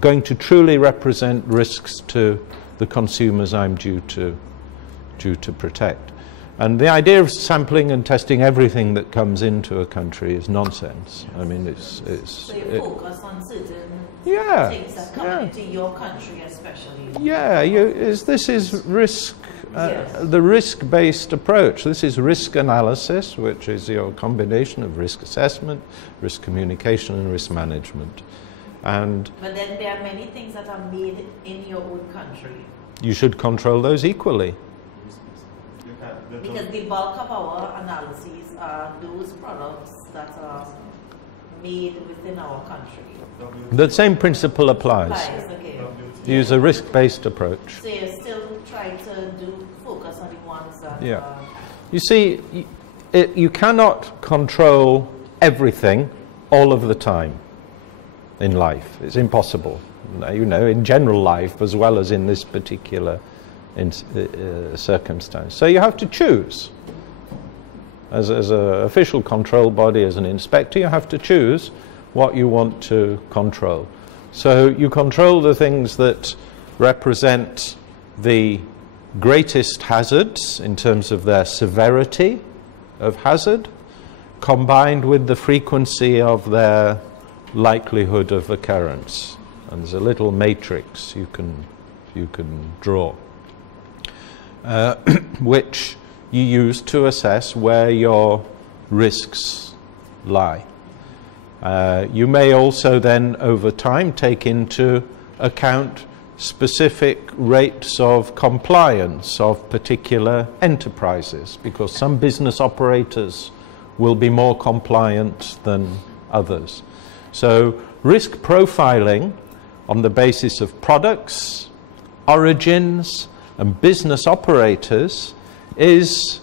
going to truly represent risks to the consumers I'm due to protect. And the idea of sampling and testing everything that comes into a country is nonsense. I mean, it's so you focus on certain things that come into your country, especially. Yeah, this is risk, the risk-based approach. This is risk analysis, which is your combination of risk assessment, risk communication, and risk management. And but then there are many things that are made in your own country. You should control those equally. Because the bulk of our analyses are those products that are made within our country. The same principle applies. Okay. Use a risk-based approach. So you still try to focus on the ones that are... You see, you cannot control everything all of the time in life. It's impossible. You know, in general life as well as in this particular circumstance. So you have to choose. As an official control body, as an inspector, you have to choose what you want to control. So you control the things that represent the greatest hazards in terms of their severity of hazard, combined with the frequency of their likelihood of occurrence. And there's a little matrix you can draw. Which you use to assess where your risks lie. You may also then, over time, take into account specific rates of compliance of particular enterprises, because some business operators will be more compliant than others. So risk profiling on the basis of products, origins, and business operators is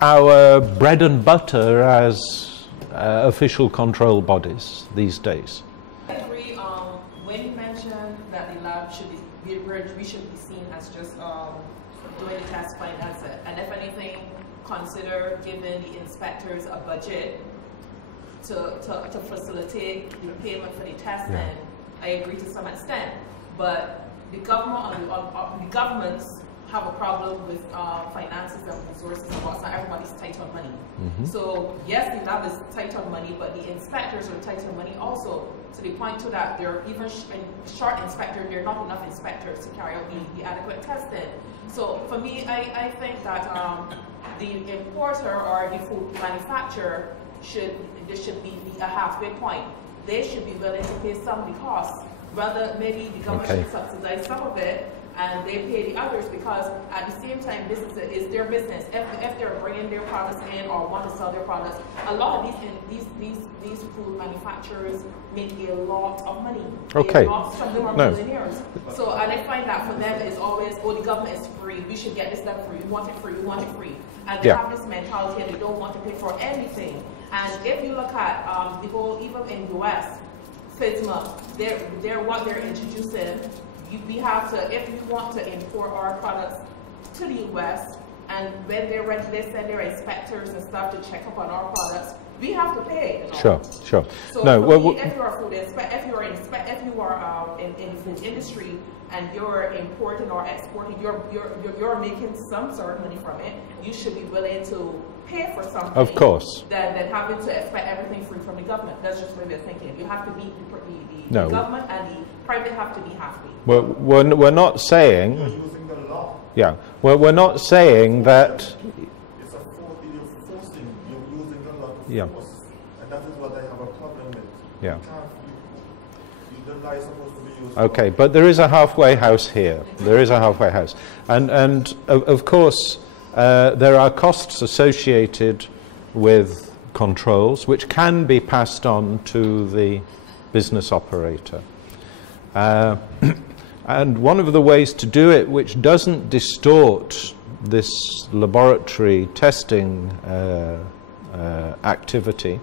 our bread and butter as official control bodies these days. I agree. When you mentioned that the lab should be, we should be seen as just doing the test fine, that's it. And if anything, consider giving the inspectors a budget to facilitate the payment for the testing. Yeah. I agree to some extent, but the government, the governments have a problem with finances and resources, and what's not everybody's tight on money. So yes, the lab is tight on money, but the inspectors are tight on money also. To the point to that, there are even short inspectors, there are not enough inspectors to carry out the adequate testing. So for me, I think that the importer or the food manufacturer there should be a halfway point. They should be willing to pay some of the costs. Rather, maybe the government should subsidize some of it and they pay the others, because at the same time, this is their business. If they're bringing their products in or want to sell their products, a lot of these food manufacturers make a lot of money. Okay. Some of them are millionaires. So, and I find that for them is always, oh, the government is free. We should get this done free. We want it free. We want it free. And they have this mentality and they don't want to pay for anything. And if you look at the whole, even in the US, FISMA, they're what they're introducing. We have to, if we want to import our products to the US, and when they're ready, they send their inspectors and stuff to check up on our products, we have to pay. You know? Sure. So no, if you're a food if you are in the food industry and you're importing or exporting, you're making some sort of money from it. You should be willing to pay for something. Of course. Than having to expect everything free from the government. That's just what we're thinking. You have to beat the government, and the private have to be halfway. Well, we're not saying. You're using the law. Yeah. Well, we're not saying that. It's a forcing. You're using the law to force, and that is what I have a problem with. Yeah. The law is supposed to be used. Okay, but there is a halfway house here. There is a halfway house, and of course there are costs associated with controls which can be passed on to the business operator. And one of the ways to do it, which doesn't distort this laboratory testing activity,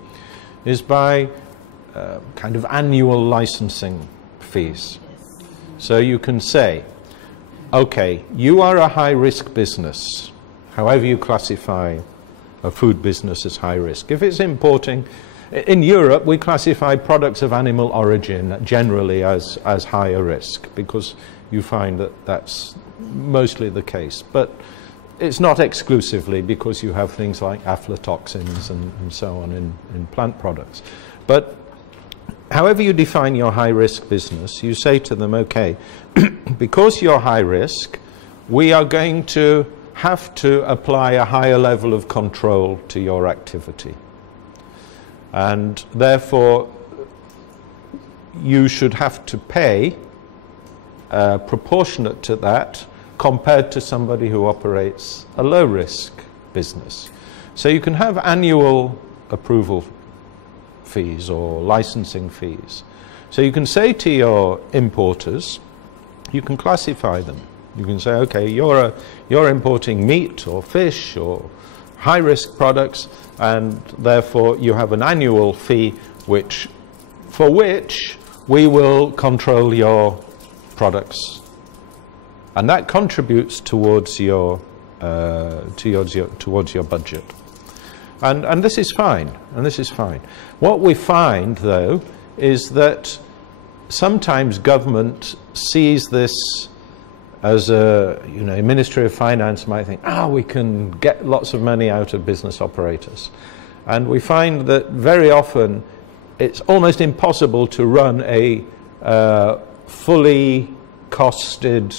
is by kind of annual licensing fees. So you can say, okay, you are a high-risk business, however you classify a food business as high risk. If it's importing, in Europe we classify products of animal origin generally as higher risk, because you find that that's mostly the case. But it's not exclusively, because you have things like aflatoxins and so on in plant products. But however you define your high risk business, you say to them, okay, because you're high risk, we are going to have to apply a higher level of control to your activity. And therefore, you should have to pay proportionate to that compared to somebody who operates a low-risk business. So you can have annual approval fees or licensing fees. So you can say to your importers, you can classify them. You can say, okay, you're importing meat or fish or high-risk products, and therefore you have an annual fee for which we will control your products, and that contributes towards your budget. And this is fine. And this is fine. What we find, though, is that sometimes government sees this as a Ministry of Finance might think, we can get lots of money out of business operators. And we find that very often it's almost impossible to run a fully costed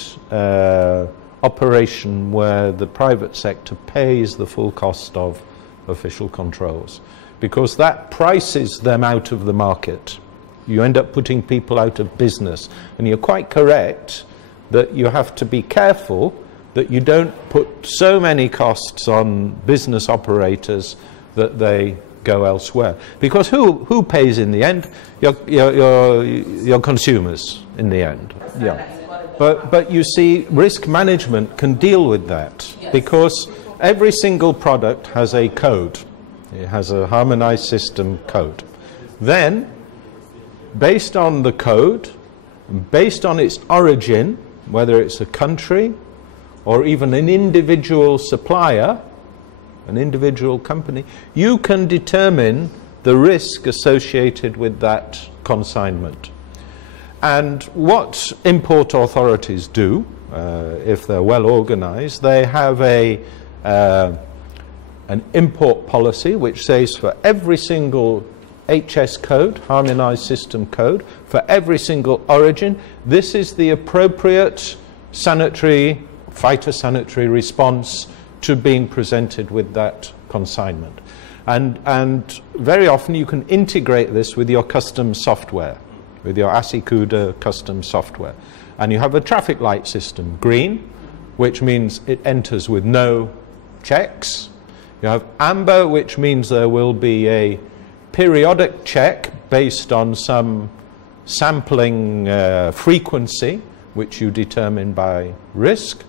operation where the private sector pays the full cost of official controls, because that prices them out of the market. You end up putting people out of business. And you're quite correct that you have to be careful that you don't put so many costs on business operators that they go elsewhere. Because who pays in the end? Your consumers in the end. Yeah. But you see, risk management can deal with that, because every single product has a code. It has a harmonized system code. Then, based on the code, based on its origin, whether it's a country or even an individual supplier, an individual company, you can determine the risk associated with that consignment. And what import authorities do, if they're well organized, they have an import policy which says for every single HS code, harmonized system code, for every single origin, this is the appropriate sanitary, phytosanitary response to being presented with that consignment. And very often you can integrate this with your custom software, with your IICA custom software. And you have a traffic light system, green, which means it enters with no checks. You have amber, which means there will be a periodic check based on some sampling frequency, which you determine by risk.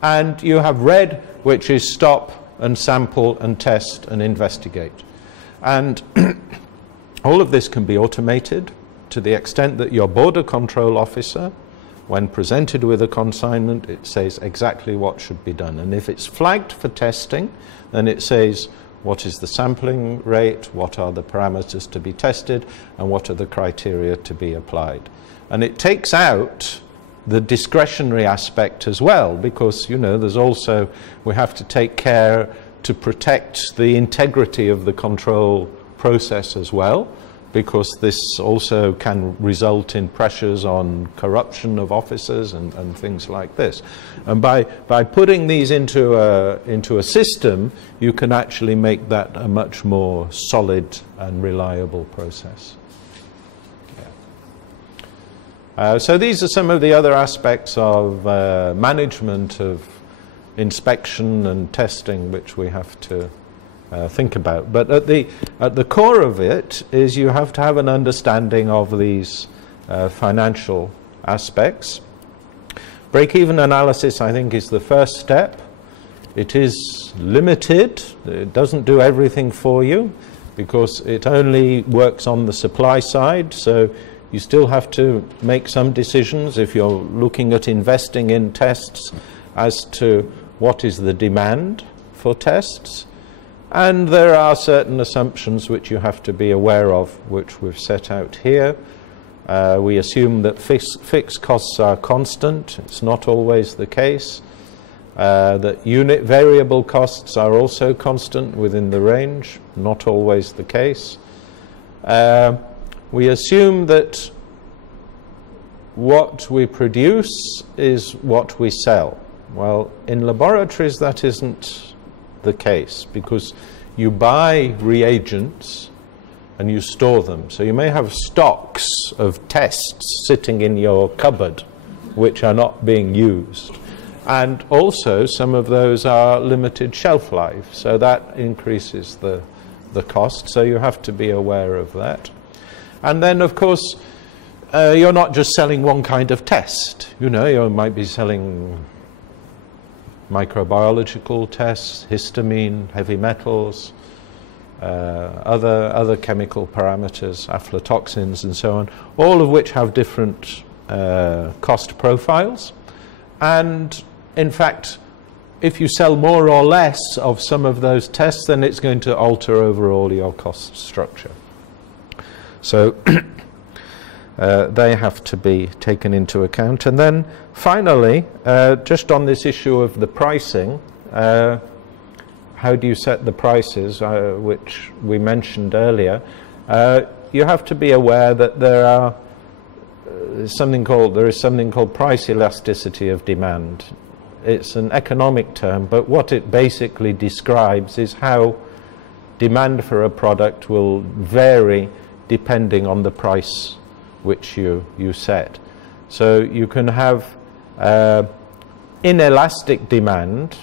And you have red, which is stop and sample and test and investigate. And all of this can be automated to the extent that your border control officer, when presented with a consignment, it says exactly what should be done. And if it's flagged for testing, then it says what is the sampling rate, what are the parameters to be tested, and what are the criteria to be applied. And it takes out the discretionary aspect as well, because, you know, there's also, we have to take care to protect the integrity of the control process as well, because this also can result in pressures on corruption of officers and things like this. And by putting these into a system, you can actually make that a much more solid and reliable process. So these are some of the other aspects of management of inspection and testing which we have to think about. But at the core of it is you have to have an understanding of these financial aspects. Break-even analysis, I think, is the first step. It is limited. It doesn't do everything for you because it only works on the supply side. So you still have to make some decisions if you're looking at investing in tests as to what is the demand for tests. And there are certain assumptions which you have to be aware of, which we've set out here. We assume that fixed costs are constant. It's not always the case. That unit variable costs are also constant within the range. Not always the case. We assume that what we produce is what we sell. Well, in laboratories that isn't the case, because you buy reagents and you store them. So you may have stocks of tests sitting in your cupboard which are not being used. And also some of those are limited shelf life, so that increases the cost, so you have to be aware of that. And then, of course, you're not just selling one kind of test. You know, you might be selling microbiological tests, histamine, heavy metals, other chemical parameters, aflatoxins and so on, all of which have different cost profiles. And in fact, if you sell more or less of some of those tests, then it's going to alter overall your cost structure. So they have to be taken into account. And then finally, just on this issue of the pricing, how do you set the prices, which we mentioned earlier? You have to be aware that there is something called price elasticity of demand. It's an economic term, but what it basically describes is how demand for a product will vary depending on the price which you set. So you can have inelastic demand.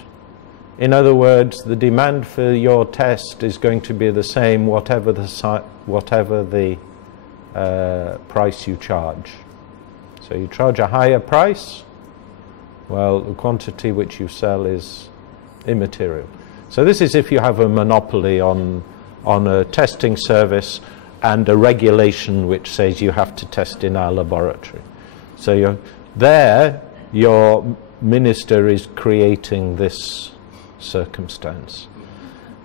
In other words, the demand for your test is going to be the same whatever the price you charge. So you charge a higher price, well, the quantity which you sell is immaterial. So this is if you have a monopoly on on a testing service and a regulation which says you have to test in our laboratory. So your minister is creating this circumstance.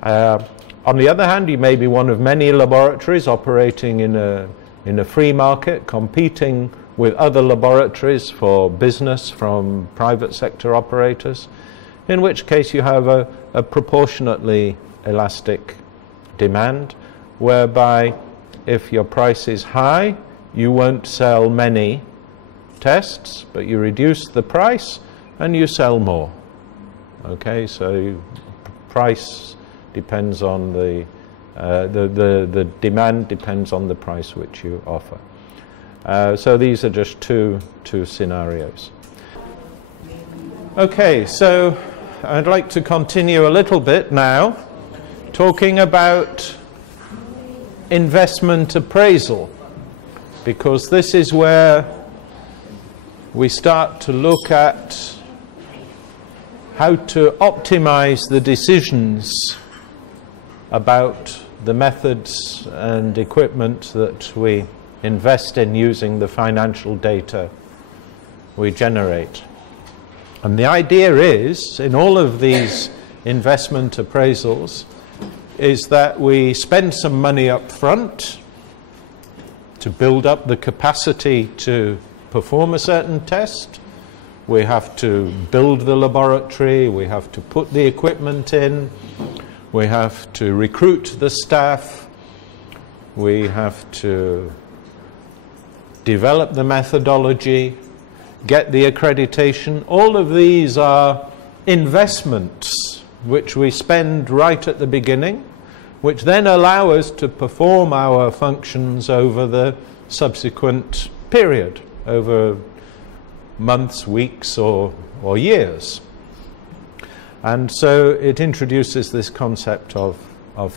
On the other hand, you may be one of many laboratories operating in a free market, competing with other laboratories for business from private sector operators, in which case you have a proportionately elastic demand, whereby if your price is high, you won't sell many tests, but you reduce the price and you sell more. Okay, so price depends on the demand depends on the price which you offer. So these are just two scenarios. Okay, so I'd like to continue a little bit now, talking about investment appraisal, because this is where we start to look at how to optimize the decisions about the methods and equipment that we invest in using the financial data we generate. And the idea is, in all of these investment appraisals, is that we spend some money up front to build up the capacity to perform a certain test. We have to build the laboratory, we have to put the equipment in, we have to recruit the staff, we have to develop the methodology, get the accreditation. All of these are investments which we spend right at the beginning, which then allow us to perform our functions over the subsequent period, over months, weeks, or years. And so it introduces this concept of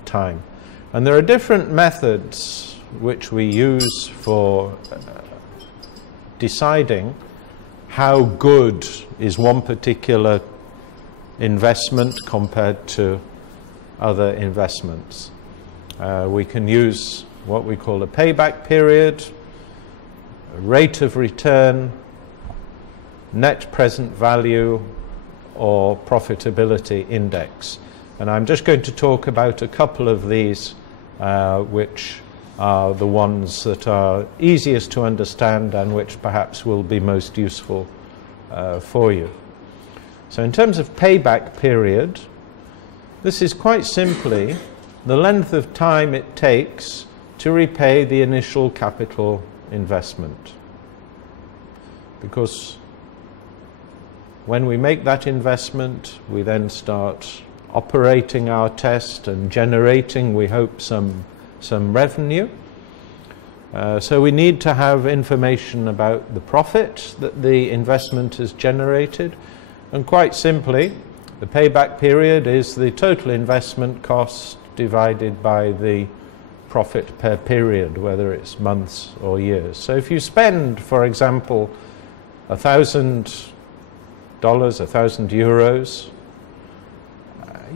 time. And there are different methods which we use for deciding how good is one particular investment compared to other investments. We can use what we call a payback period, a rate of return, net present value, or profitability index. And I'm just going to talk about a couple of these which are the ones that are easiest to understand and which perhaps will be most useful for you. So in terms of payback period, this is quite simply the length of time it takes to repay the initial capital investment. Because when we make that investment, we then start operating our test and generating, we hope, some revenue. So we need to have information about the profit that the investment has generated. And quite simply, the payback period is the total investment cost divided by the profit per period, whether it's months or years. So if you spend, for example, €1,000, €1,000,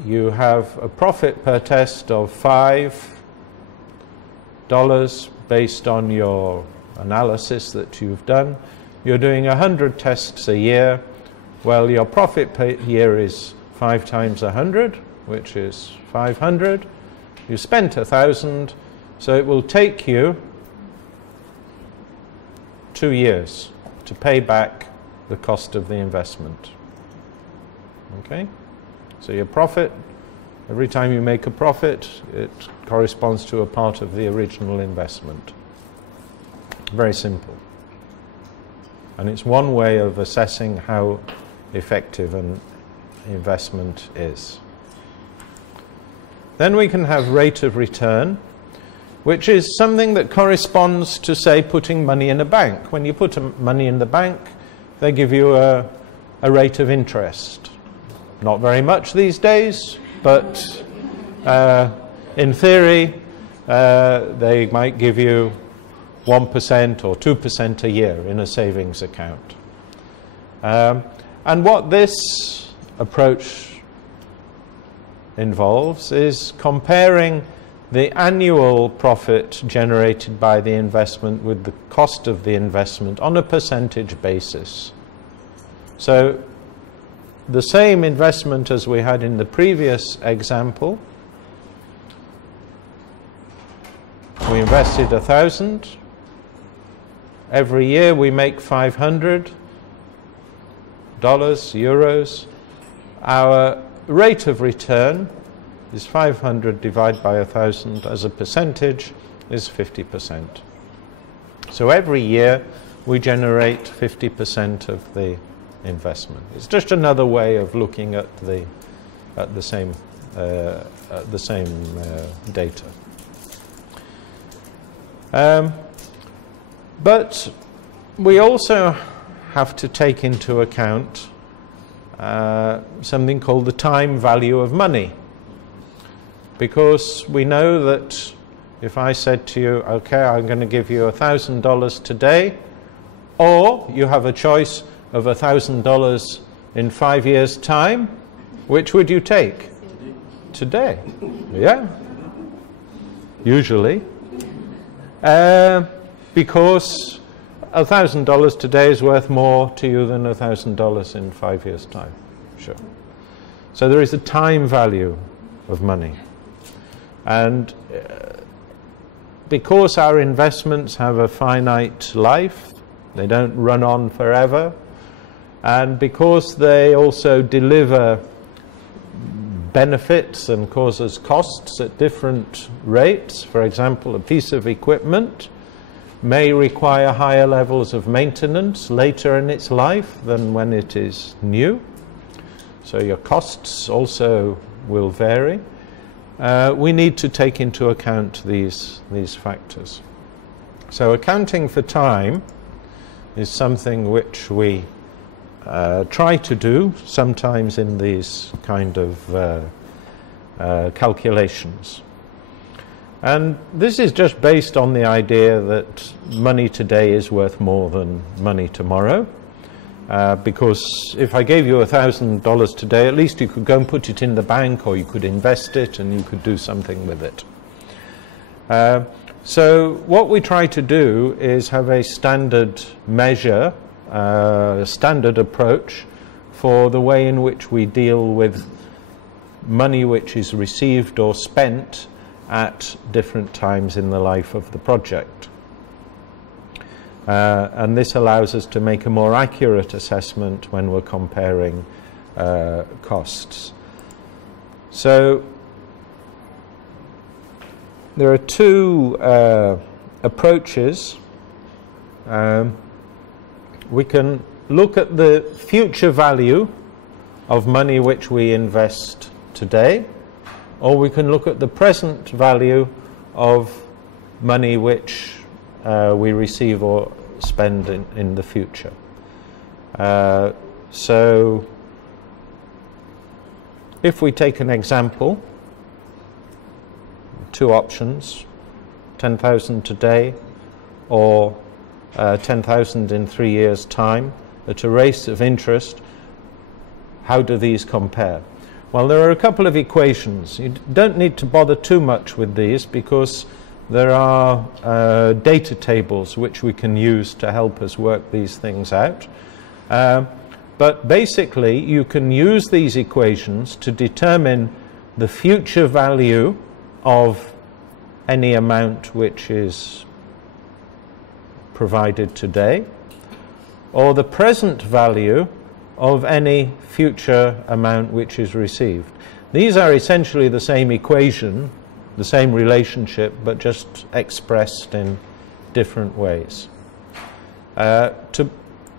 you have a profit per test of $5 based on your analysis that you've done. You're doing 100 tests a year. Well, your profit per year is 5 times 100, which is 500. You spent 1,000, so it will take you 2 years to pay back the cost of the investment. Okay? So your profit, every time you make a profit, it corresponds to a part of the original investment. Very simple. And it's one way of assessing how effective an investment is. Then we can have rate of return, which is something that corresponds to, say, putting money in a bank. When you put money in the bank, they give you a rate of interest. Not very much these days, but in theory, they might give you 1% or 2% a year in a savings account. And what this approach involves is comparing the annual profit generated by the investment with the cost of the investment on a percentage basis. So the same investment as we had in the previous example, we invested 1,000. Every year we make $500, euros. Our rate of return is 500 divided by 1,000 as a percentage is 50%. So every year we generate 50% of the investment. It's just another way of looking at the same data. But we also have to take into account something called the time value of money, because we know that if I said to you, okay, I'm going to give you $1,000 today, or you have a choice of $1,000 in 5 years' time, which would you take? Today. Yeah. Usually. Because $1,000 today is worth more to you than $1,000 in 5 years' time. Sure. So there is a time value of money. And because our investments have a finite life, they don't run on forever, and because they also deliver benefits and cause us costs at different rates, for example, a piece of equipment may require higher levels of maintenance later in its life than when it is new. So your costs also will vary. We need to take into account these factors. So accounting for time is something which we try to do sometimes in these kind of calculations. And this is just based on the idea that money today is worth more than money tomorrow. Because if I gave you $1,000 today, at least you could go and put it in the bank, or you could invest it and you could do something with it. So what we try to do is have a standard measure, a standard approach for the way in which we deal with money which is received or spent at different times in the life of the project. And this allows us to make a more accurate assessment when we're comparing costs. So there are two approaches. We can look at the future value of money which we invest today, or we can look at the present value of money which we receive or spend in the future. So if we take an example, two options, 10,000 today or 10,000 in 3 years' time at a rate of interest, how do these compare? Well, there are a couple of equations. You don't need to bother too much with these because there are data tables which we can use to help us work these things out. But basically, you can use these equations to determine the future value of any amount which is provided today, or the present value of any future amount which is received. These are essentially the same equation, the same relationship, but just expressed in different ways. To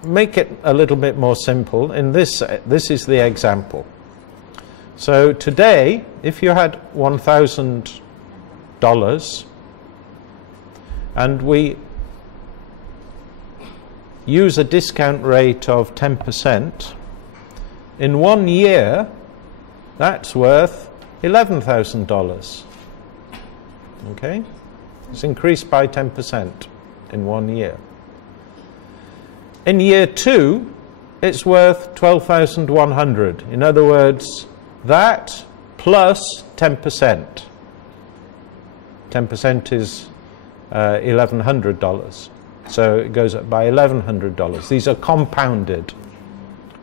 make it a little bit more simple, in this is the example. So today, if you had $1,000 and we use a discount rate of 10%, in 1 year that's worth $11,000. Okay? It's increased by 10% in 1 year. In year 2 it's worth $12,100. In other words, that plus 10%. 10% is $1,100. So it goes up by $1,100. These are compounded.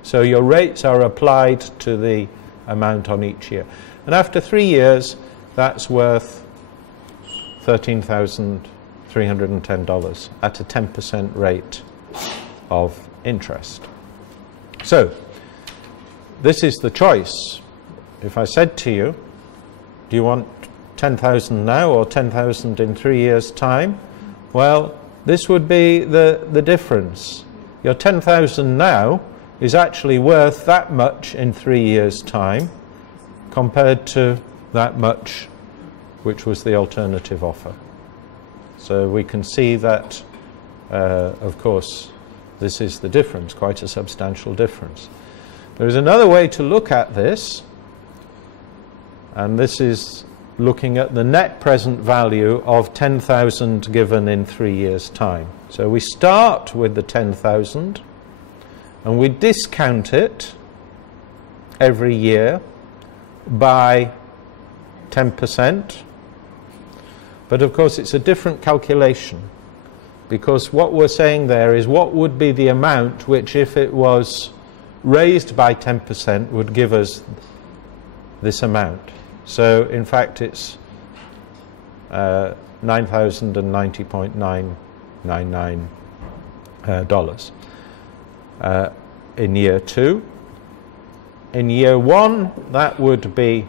So your rates are applied to the amount on each year. And after 3 years, that's worth $13,310 at a 10% rate of interest. So this is the choice. If I said to you, do you want 10,000 now or 10,000 in 3 years' time? Well, this would be the difference. Your 10,000 now is actually worth that much in 3 years' time compared to that much which was the alternative offer. So we can see that, of course, this is the difference, quite a substantial difference. There is another way to look at this, and this is looking at the net present value of 10,000 given in 3 years' time. So we start with the 10,000 and we discount it every year by 10%. But of course it's a different calculation, because what we're saying there is what would be the amount which, if it was raised by 10%, would give us this amount. So in fact it's $9,090.999 in year 2. In year 1 that would be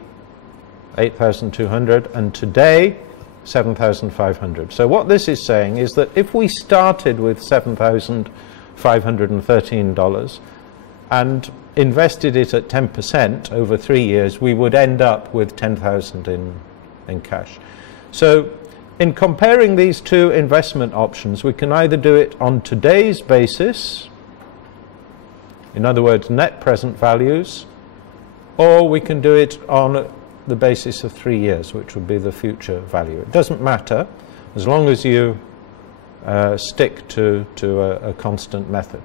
8,200, and today 7,500. So what this is saying is that if we started with $7,513 and invested it at 10% over 3 years, we would end up with 10,000 in cash. So in comparing these two investment options, we can either do it on today's basis, in other words net present values, or we can do it on the basis of 3 years, which would be the future value. It doesn't matter as long as you stick to a constant method.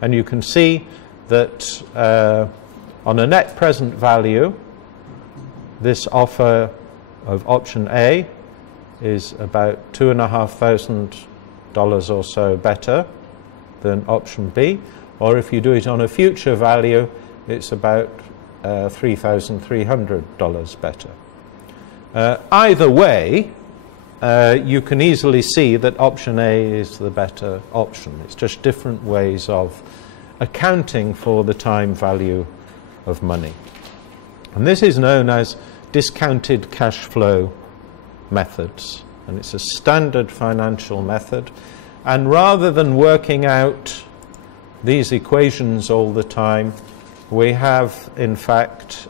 And you can see that on a net present value, this offer of option A is about $2,500 or so better than option B, or if you do it on a future value, it's about $3,300 better. Either way, you can easily see that option A is the better option. It's just different ways of accounting for the time value of money. And this is known as discounted cash flow methods, and it's a standard financial method. And rather than working out these equations all the time, we have in fact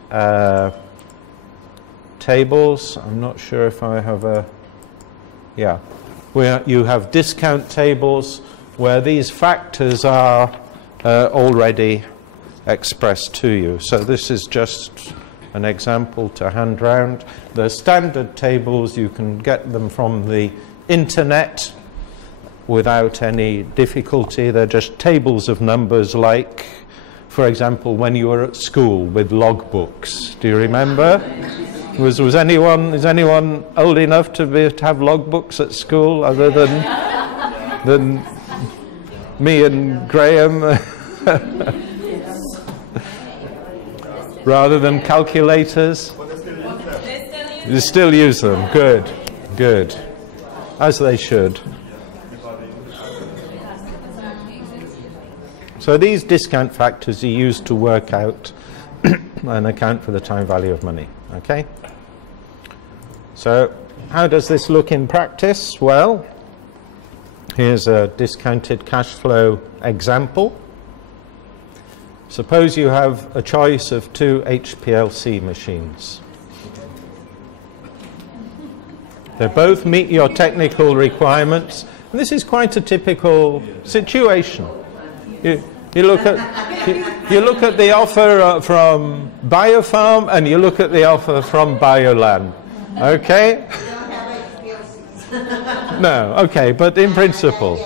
tables. I'm not sure if I have a, yeah, where you have discount tables where these factors are already expressed to you. So this is just an example to hand round. The standard tables, you can get them from the internet without any difficulty. They're just tables of numbers, like, for example, when you were at school with logbooks. Do you remember? Is anyone old enough to have logbooks at school other than me and Graham? Rather than calculators? You still use them. Good, good. As they should. So these discount factors are used to work out and account for the time value of money. Okay? So how does this look in practice? Well, here's a discounted cash flow example. Suppose you have a choice of 2 HPLC machines. They both meet your technical requirements. And this is quite a typical situation. You look at the offer from Biofarm and you look at the offer from Bioland. Okay? No, okay, but in principle,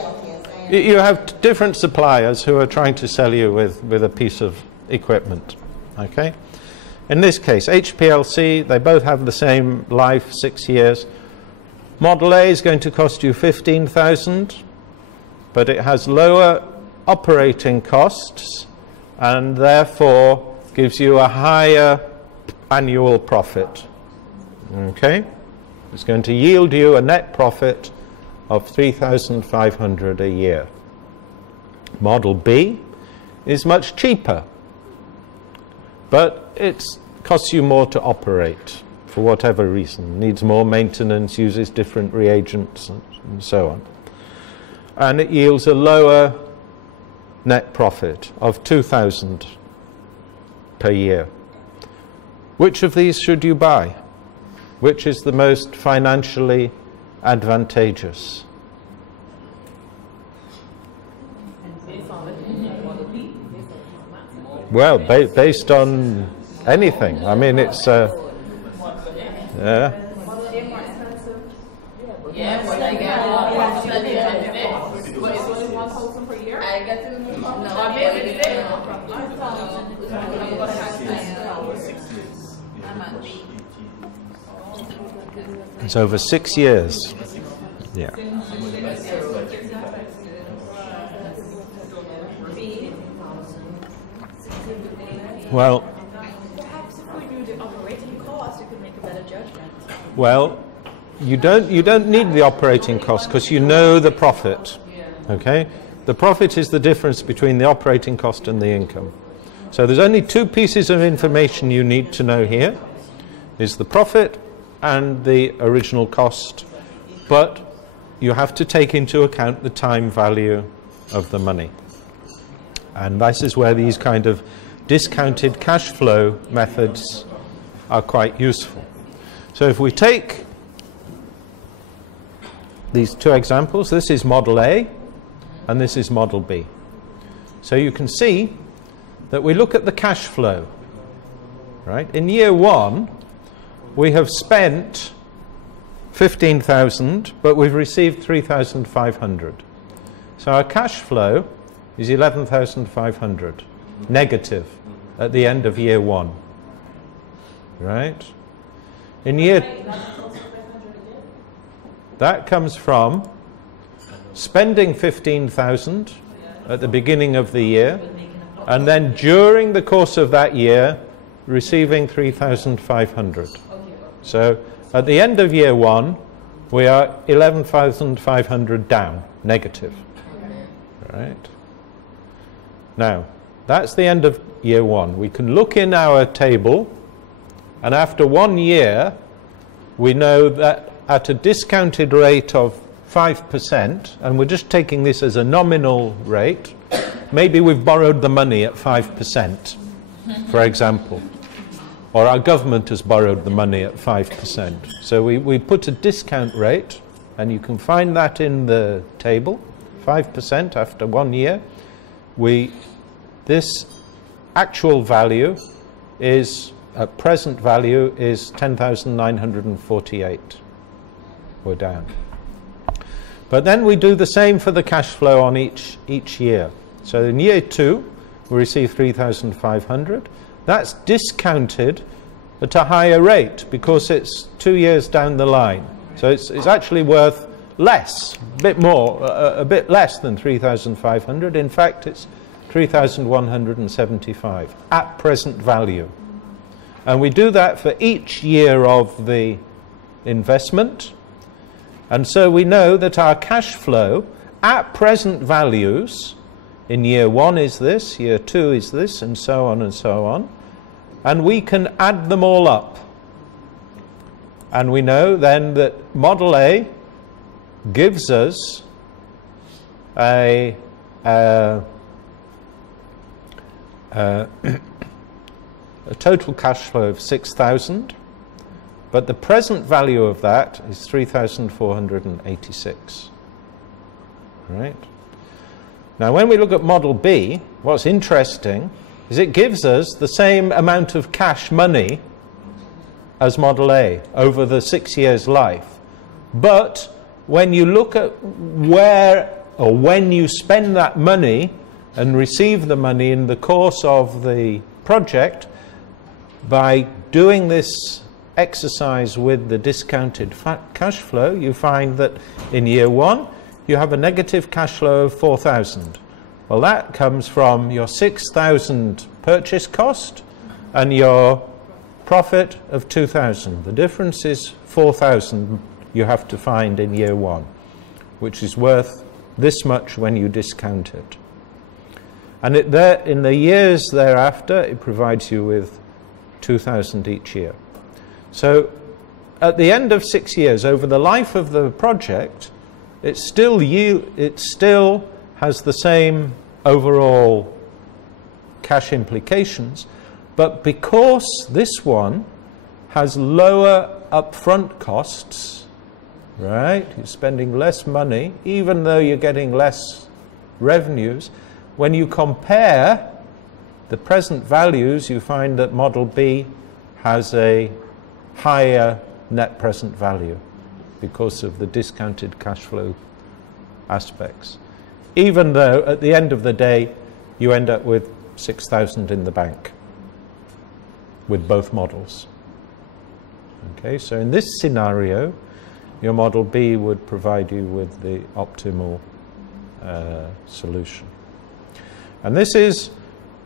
you have different suppliers who are trying to sell you with a piece of equipment. Okay? In this case, HPLC, they both have the same life, 6 years. Model A is going to cost you 15,000, but it has lower operating costs and therefore gives you a higher annual profit. Okay? It's going to yield you a net profit of 3,500 a year. Model B is much cheaper, but it costs you more to operate for whatever reason, needs more maintenance, uses different reagents and so on. And it yields a lower net profit of 2,000 per year. Which of these should you buy? Which is the most financially advantageous? Well, based on anything. I mean, it's yeah. Yeah, but I get but it's only 1,000 per year. I get to it's over 6 years. Yeah. Well, perhaps if we knew the operating cost, you could make a better judgment. Well, you don't need the operating cost because you know the profit. Okay? The profit is the difference between the operating cost and the income. So there's only two pieces of information you need to know here. Is the profit and the original cost, but you have to take into account the time value of the money. And this is where these kind of discounted cash flow methods are quite useful. So if we take these two examples, this is Model A and this is Model B. So you can see that we look at the cash flow, right? In year one, we have spent 15,000, but we've received 3,500. So our cash flow is 11,500 negative at the end of year one, right? In year, that comes from spending 15,000 at the beginning of the year, and then during the course of that year, receiving 3,500. So at the end of year one, we are 11,500 down, negative. Right? Now, that's the end of year one. We can look in our table, and after 1 year, we know that at a discounted rate of 5%, and we're just taking this as a nominal rate, maybe we've borrowed the money at 5%, for example. Or our government has borrowed the money at 5%. So we put a discount rate, and you can find that in the table, 5% after 1 year. This actual value is, at present value, is 10,948. We're down. But then we do the same for the cash flow on each year. So in year two, we receive 3,500. That's discounted at a higher rate because it's 2 years down the line. So it's actually worth less, a bit more, a bit less than 3,500. In fact, it's 3,175 at present value. And we do that for each year of the investment. And so we know that our cash flow at present values in year one is this, year two is this, and so on and so on. And we can add them all up. And we know then that Model A gives us a total cash flow of 6,000, but the present value of that is 3,486. Right? Now, when we look at Model B, what's interesting is it gives us the same amount of cash money as Model A over the 6 years' life. But when you look at where or when you spend that money and receive the money in the course of the project, by doing this exercise with the discounted cash flow, you find that in year 1 you have a negative cash flow of 4,000. Well, that comes from your 6,000 purchase cost and your profit of 2,000. The difference is 4,000 you have to find in year 1, which is worth this much when you discount it. And in the years thereafter, it provides you with 2,000 each year. So at the end of 6 years, over the life of the project, it still has the same overall cash implications, but because this one has lower upfront costs, right? You're spending less money, even though you're getting less revenues. When you compare the present values, you find that Model B has a higher net present value because of the discounted cash flow aspects, even though at the end of the day you end up with 6,000 in the bank with both models. Okay, so in this scenario, your Model B would provide you with the optimal solution. And this is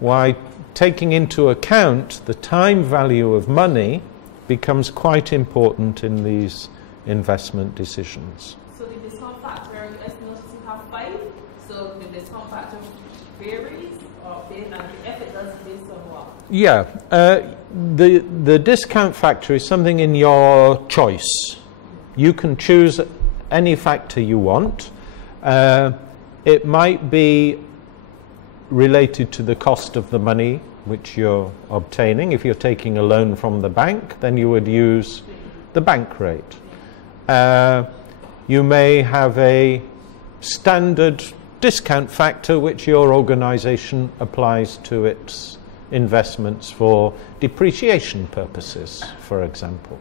why taking into account the time value of money becomes quite important in these investment decisions. So the discount factor, I noticed you have 5, so the discount factor varies, or based on if it does based on what? Yeah, the discount factor is something in your choice. You can choose any factor you want. It might be related to the cost of the money which you're obtaining. If you're taking a loan from the bank, then you would use the bank rate. You may have a standard discount factor which your organization applies to its investments for depreciation purposes, for example.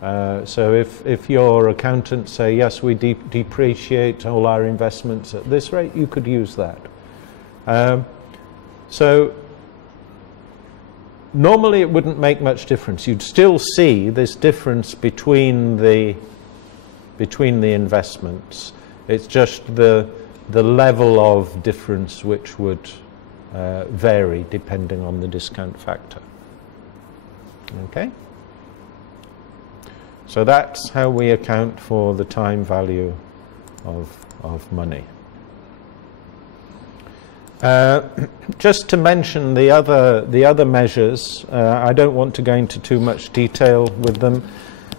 So if your accountants say, yes, we depreciate all our investments at this rate, you could use that. So normally it wouldn't make much difference. You'd still see this difference between the investments. It's just the level of difference which would vary depending on the discount factor. Okay? So that's how we account for the time value of money. Just to mention the other measures, I don't want to go into too much detail with them.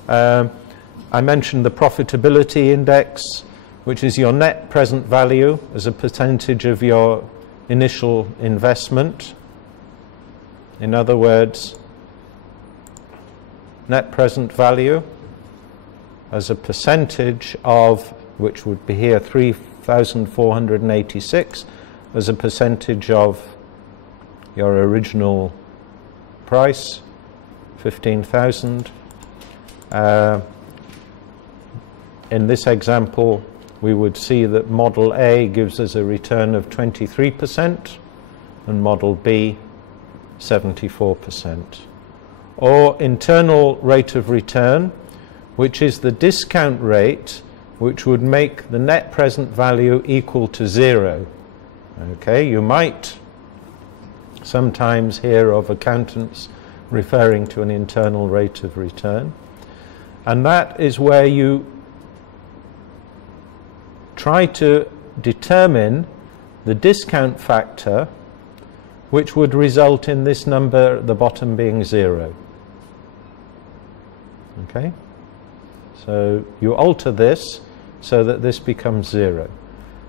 I mentioned the profitability index, which is your net present value as a percentage of your initial investment. In other words, net present value as a percentage of, which would be here 3,486, as a percentage of your original price, 15,000. In this example, we would see that Model A gives us a return of 23% and Model B 74%. Or internal rate of return, which is the discount rate which would make the net present value equal to 0. Okay, you might sometimes hear of accountants referring to an internal rate of return, and that is where you try to determine the discount factor which would result in this number at the bottom being 0. Okay, so you alter this so that this becomes 0,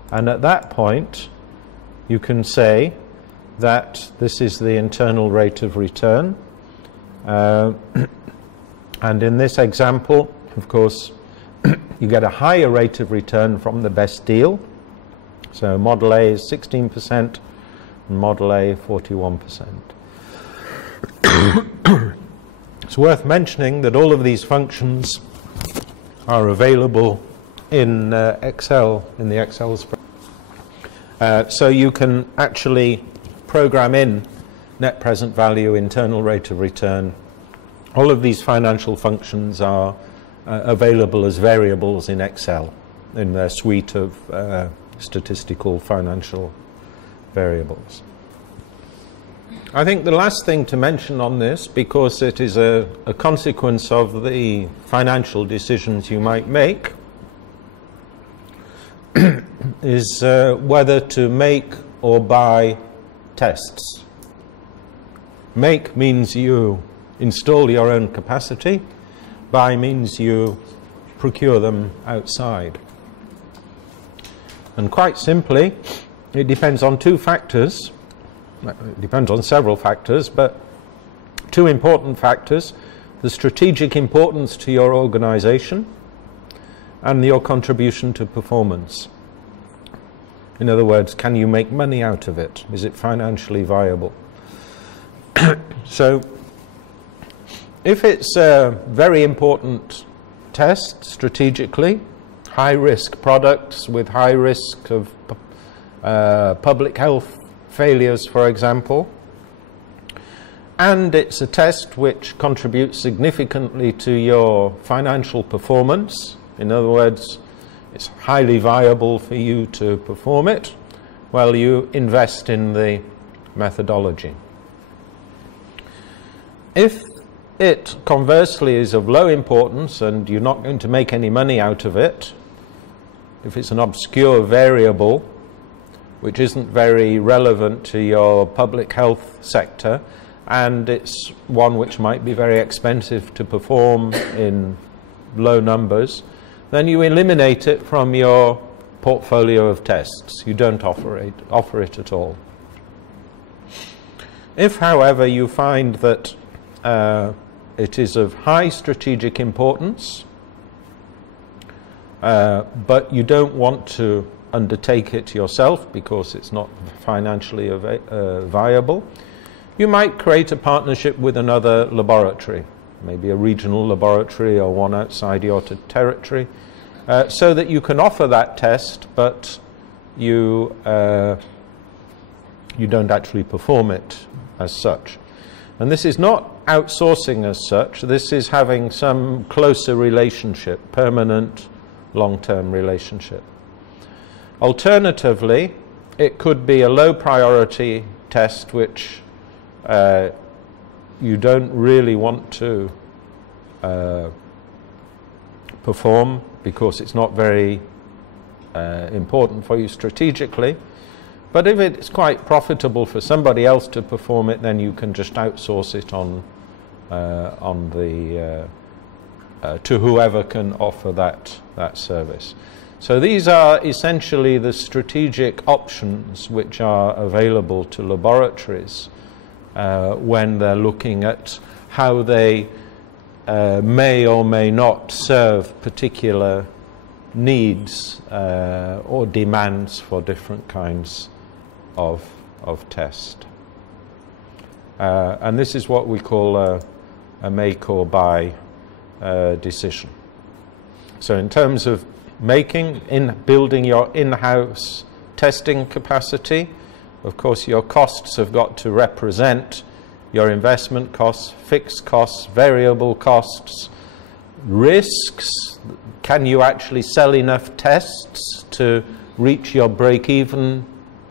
and at that point you can say that this is the internal rate of return. And in this example, of course, you get a higher rate of return from the best deal. So Model A is 16% and Model A 41%. It's worth mentioning that all of these functions are available in Excel, in the Excel spreadsheet. So you can actually program in net present value, internal rate of return, All of these financial functions are available as variables in Excel in their suite of statistical financial variables. I think the last thing to mention on this, because it is a consequence of the financial decisions you might make, is whether to make or buy tests. Make means you install your own capacity. Buy means you procure them outside. And quite simply, it depends on two factors. It depends on several factors, but two important factors: the strategic importance to your organization and your contribution to performance. In other words, can you make money out of it? Is it financially viable? So, if it's a very important test strategically, high-risk products with high risk of public health failures, for example, and it's a test which contributes significantly to your financial performance, in other words, it's highly viable for you to perform it, well, you invest in the methodology. If it conversely is of low importance and you're not going to make any money out of it, if it's an obscure variable which isn't very relevant to your public health sector, and it's one which might be very expensive to perform in low numbers, then you eliminate it from your portfolio of tests. You don't offer it at all. If, however, you find that it is of high strategic importance, but you don't want to undertake it yourself because it's not financially viable, you might create a partnership with another laboratory, maybe a regional laboratory or one outside your territory, so that you can offer that test, but you don't actually perform it as such. And this is not outsourcing as such, this is having some closer relationship, permanent, long-term relationship. Alternatively, it could be a low priority test which you don't really want to perform because it's not very important for you strategically. But if it's quite profitable for somebody else to perform it, then you can just outsource it to whoever can offer that service. So these are essentially the strategic options which are available to laboratories when they're looking at how they may or may not serve particular needs or demands for different kinds of test. And this is what we call a make or buy decision. So in terms of building your in-house testing capacity, of course your costs have got to represent your investment costs, fixed costs, variable costs, risks. Can you actually sell enough tests to reach your break-even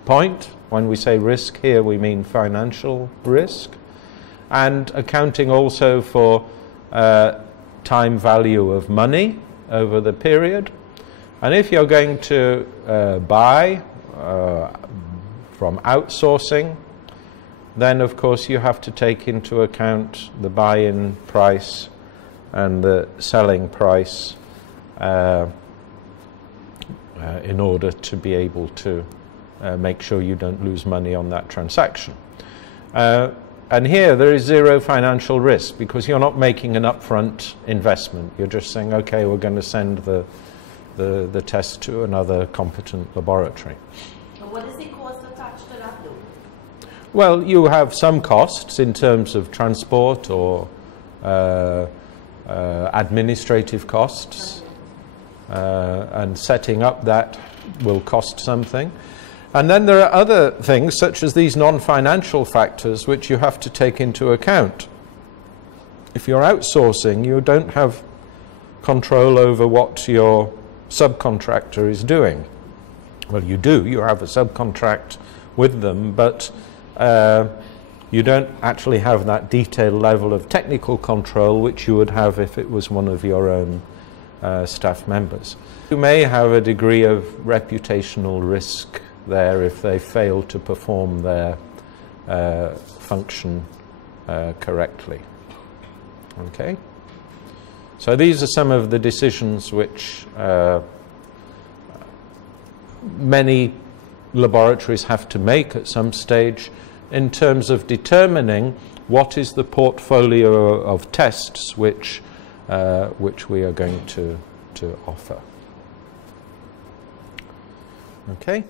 point? When we say risk here, we mean financial risk. And accounting also for time value of money over the period. And if you're going to buy from outsourcing, then of course you have to take into account the buy-in price and the selling price in order to be able to make sure you don't lose money on that transaction. And here there is zero financial risk because you're not making an upfront investment. You're just saying, okay, we're going to send the test to another competent laboratory. And what is the cost attached to that though? Well, you have some costs in terms of transport or administrative costs, and setting up that will cost something. And then there are other things such as these non-financial factors which you have to take into account. If you're outsourcing, you don't have control over what your subcontractor is doing. Well, you do. You have a subcontract with them, but you don't actually have that detailed level of technical control which you would have if it was one of your own staff members. You may have a degree of reputational risk there if they fail to perform their function correctly. Okay? So these are some of the decisions which many laboratories have to make at some stage in terms of determining what is the portfolio of tests which we are going to offer. Okay?